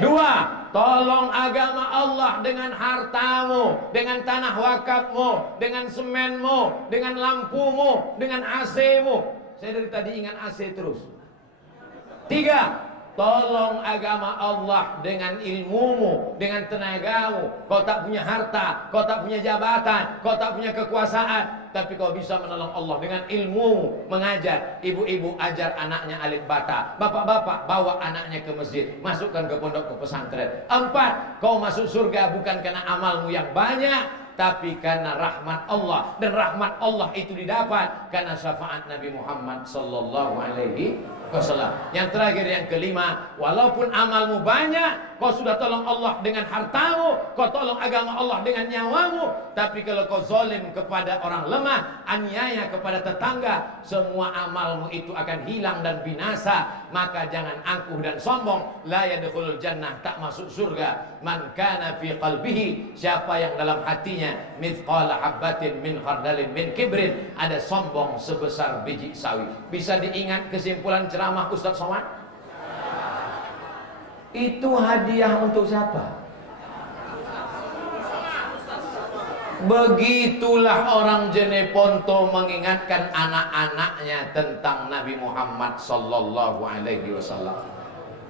Dua, tolong agama Allah dengan hartamu, dengan tanah wakafmu, dengan semenmu, dengan lampumu, dengan AC-mu. Saya dari tadi ingat AC terus. Tiga, tolong agama Allah dengan ilmumu, dengan tenagamu. Kau tak punya harta, kau tak punya jabatan, kau tak punya kekuasaan, tapi kau bisa menolong Allah dengan ilmu, mengajar. Ibu-ibu ajar anaknya alif bata, bapak-bapak bawa anaknya ke masjid, masukkan ke pondok, ke pesantren. Empat, kau masuk surga bukan karena amalmu yang banyak, tapi karena rahmat Allah. Dan rahmat Allah itu didapat karena syafaat Nabi Muhammad sallallahu alaihi wasallam. Yang terakhir, yang kelima, walaupun amalmu banyak, kau sudah tolong Allah dengan hartamu, kau tolong agama Allah dengan nyawamu, tapi kalau kau zalim kepada orang lemah, aniaya kepada tetangga, semua amalmu itu akan hilang dan binasa. Maka jangan angkuh dan sombong. La yadkhulul jannah, tak masuk surga, man kana fi qalbihi, siapa yang dalam hatinya mithqala habbatin min khardalin min kibrin, ada sombong sebesar biji sawi. Bisa diingat kesimpulan ceramah Ustaz Somad? Itu hadiah untuk siapa? Begitulah orang Jeneponto mengingatkan anak-anaknya tentang Nabi Muhammad sallallahu alaihi wasallam.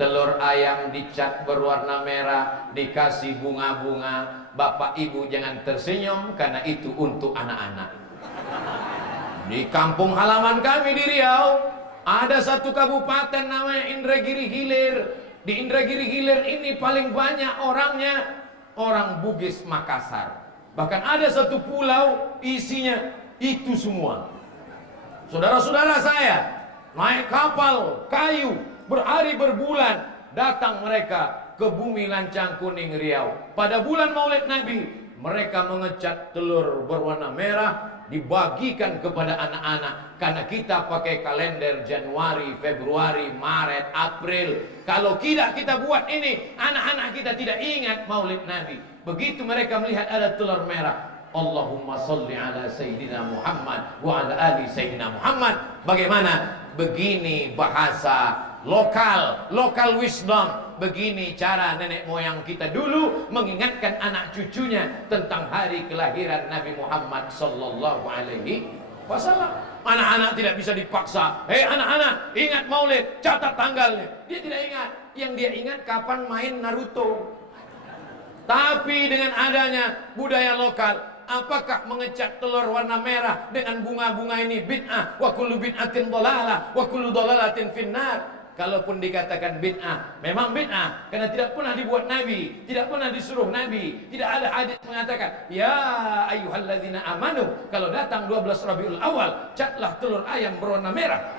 Telur ayam dicat berwarna merah, dikasih bunga-bunga. Bapak ibu jangan tersenyum, karena itu untuk anak-anak. Di kampung halaman kami di Riau, ada satu kabupaten namanya Indragiri Hilir. Di Indragiri Hilir ini paling banyak orangnya orang Bugis Makassar. Bahkan ada satu pulau isinya itu semua. Saudara-saudara saya naik kapal kayu berhari berbulan, datang mereka ke bumi Lancang Kuning Riau. Pada bulan Maulid Nabi, mereka mengecat telur berwarna merah, dibagikan kepada anak-anak. Karena kita pakai kalender Januari, Februari, Maret, April. Kalau tidak kita buat ini, anak-anak kita tidak ingat Maulid Nabi. Begitu mereka melihat ada telur merah, Allahumma salli ala Sayyidina Muhammad wa ala ali Sayyidina Muhammad. Bagaimana? Begini bahasa lokal wisdom. Begini cara nenek moyang kita dulu mengingatkan anak cucunya tentang hari kelahiran Nabi Muhammad sallallahu alaihi wasallam. Anak-anak tidak bisa dipaksa. Hei anak-anak, ingat Maulid, catat tanggalnya. Dia tidak ingat. Yang dia ingat kapan main Naruto. Tapi dengan adanya budaya lokal, apakah mengecat telur warna merah dengan bunga-bunga ini bid'ah? Wa kullu bid'atin dhalalah wa kullu dhalalatin finnar. Kalaupun dikatakan bid'ah, memang bid'ah karena tidak pernah dibuat Nabi, tidak pernah disuruh Nabi. Tidak ada hadis mengatakan, ya ayyuhalladzina amanu, kalau datang 12 Rabiul Awal, catlah telur ayam berwarna merah.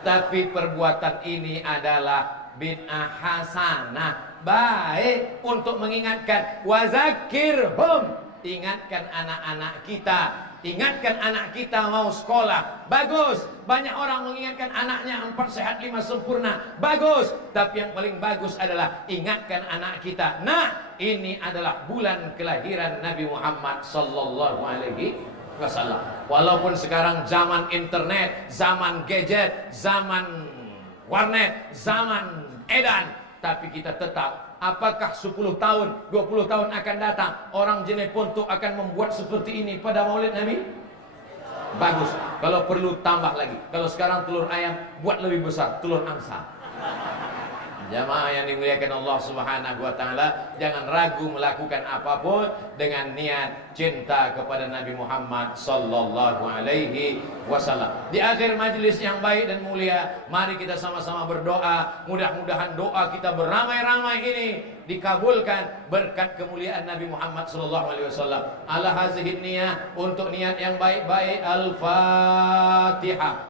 Tapi perbuatan ini adalah bid'ah hasanah, baik untuk mengingatkan. Wazakirhum, ingatkan anak-anak kita. Ingatkan anak kita mau sekolah, bagus. Banyak orang mengingatkan anaknya 4 sehat 5 sempurna, bagus. Tapi yang paling bagus adalah ingatkan anak kita, nah ini adalah bulan kelahiran Nabi Muhammad sallallahu alaihi wasallam. Walaupun sekarang zaman internet, zaman gadget, zaman warnet, zaman edan, tapi kita tetap. Apakah 10 tahun, 20 tahun akan datang orang Jeneponto akan membuat seperti ini pada Maulid Nabi? Bagus. Kalau perlu tambah lagi. Kalau sekarang telur ayam, buat lebih besar, telur angsa. Jamaah yang dimuliakan Allah Subhanahu wa taala, jangan ragu melakukan apapun dengan niat cinta kepada Nabi Muhammad sallallahu alaihi wasallam. Di akhir majelis yang baik dan mulia, mari kita sama-sama berdoa. Mudah-mudahan doa kita beramai-ramai ini dikabulkan berkat kemuliaan Nabi Muhammad sallallahu alaihi wasallam. Ala hazihi niyah, untuk niat yang baik-baik. Al-Fatihah.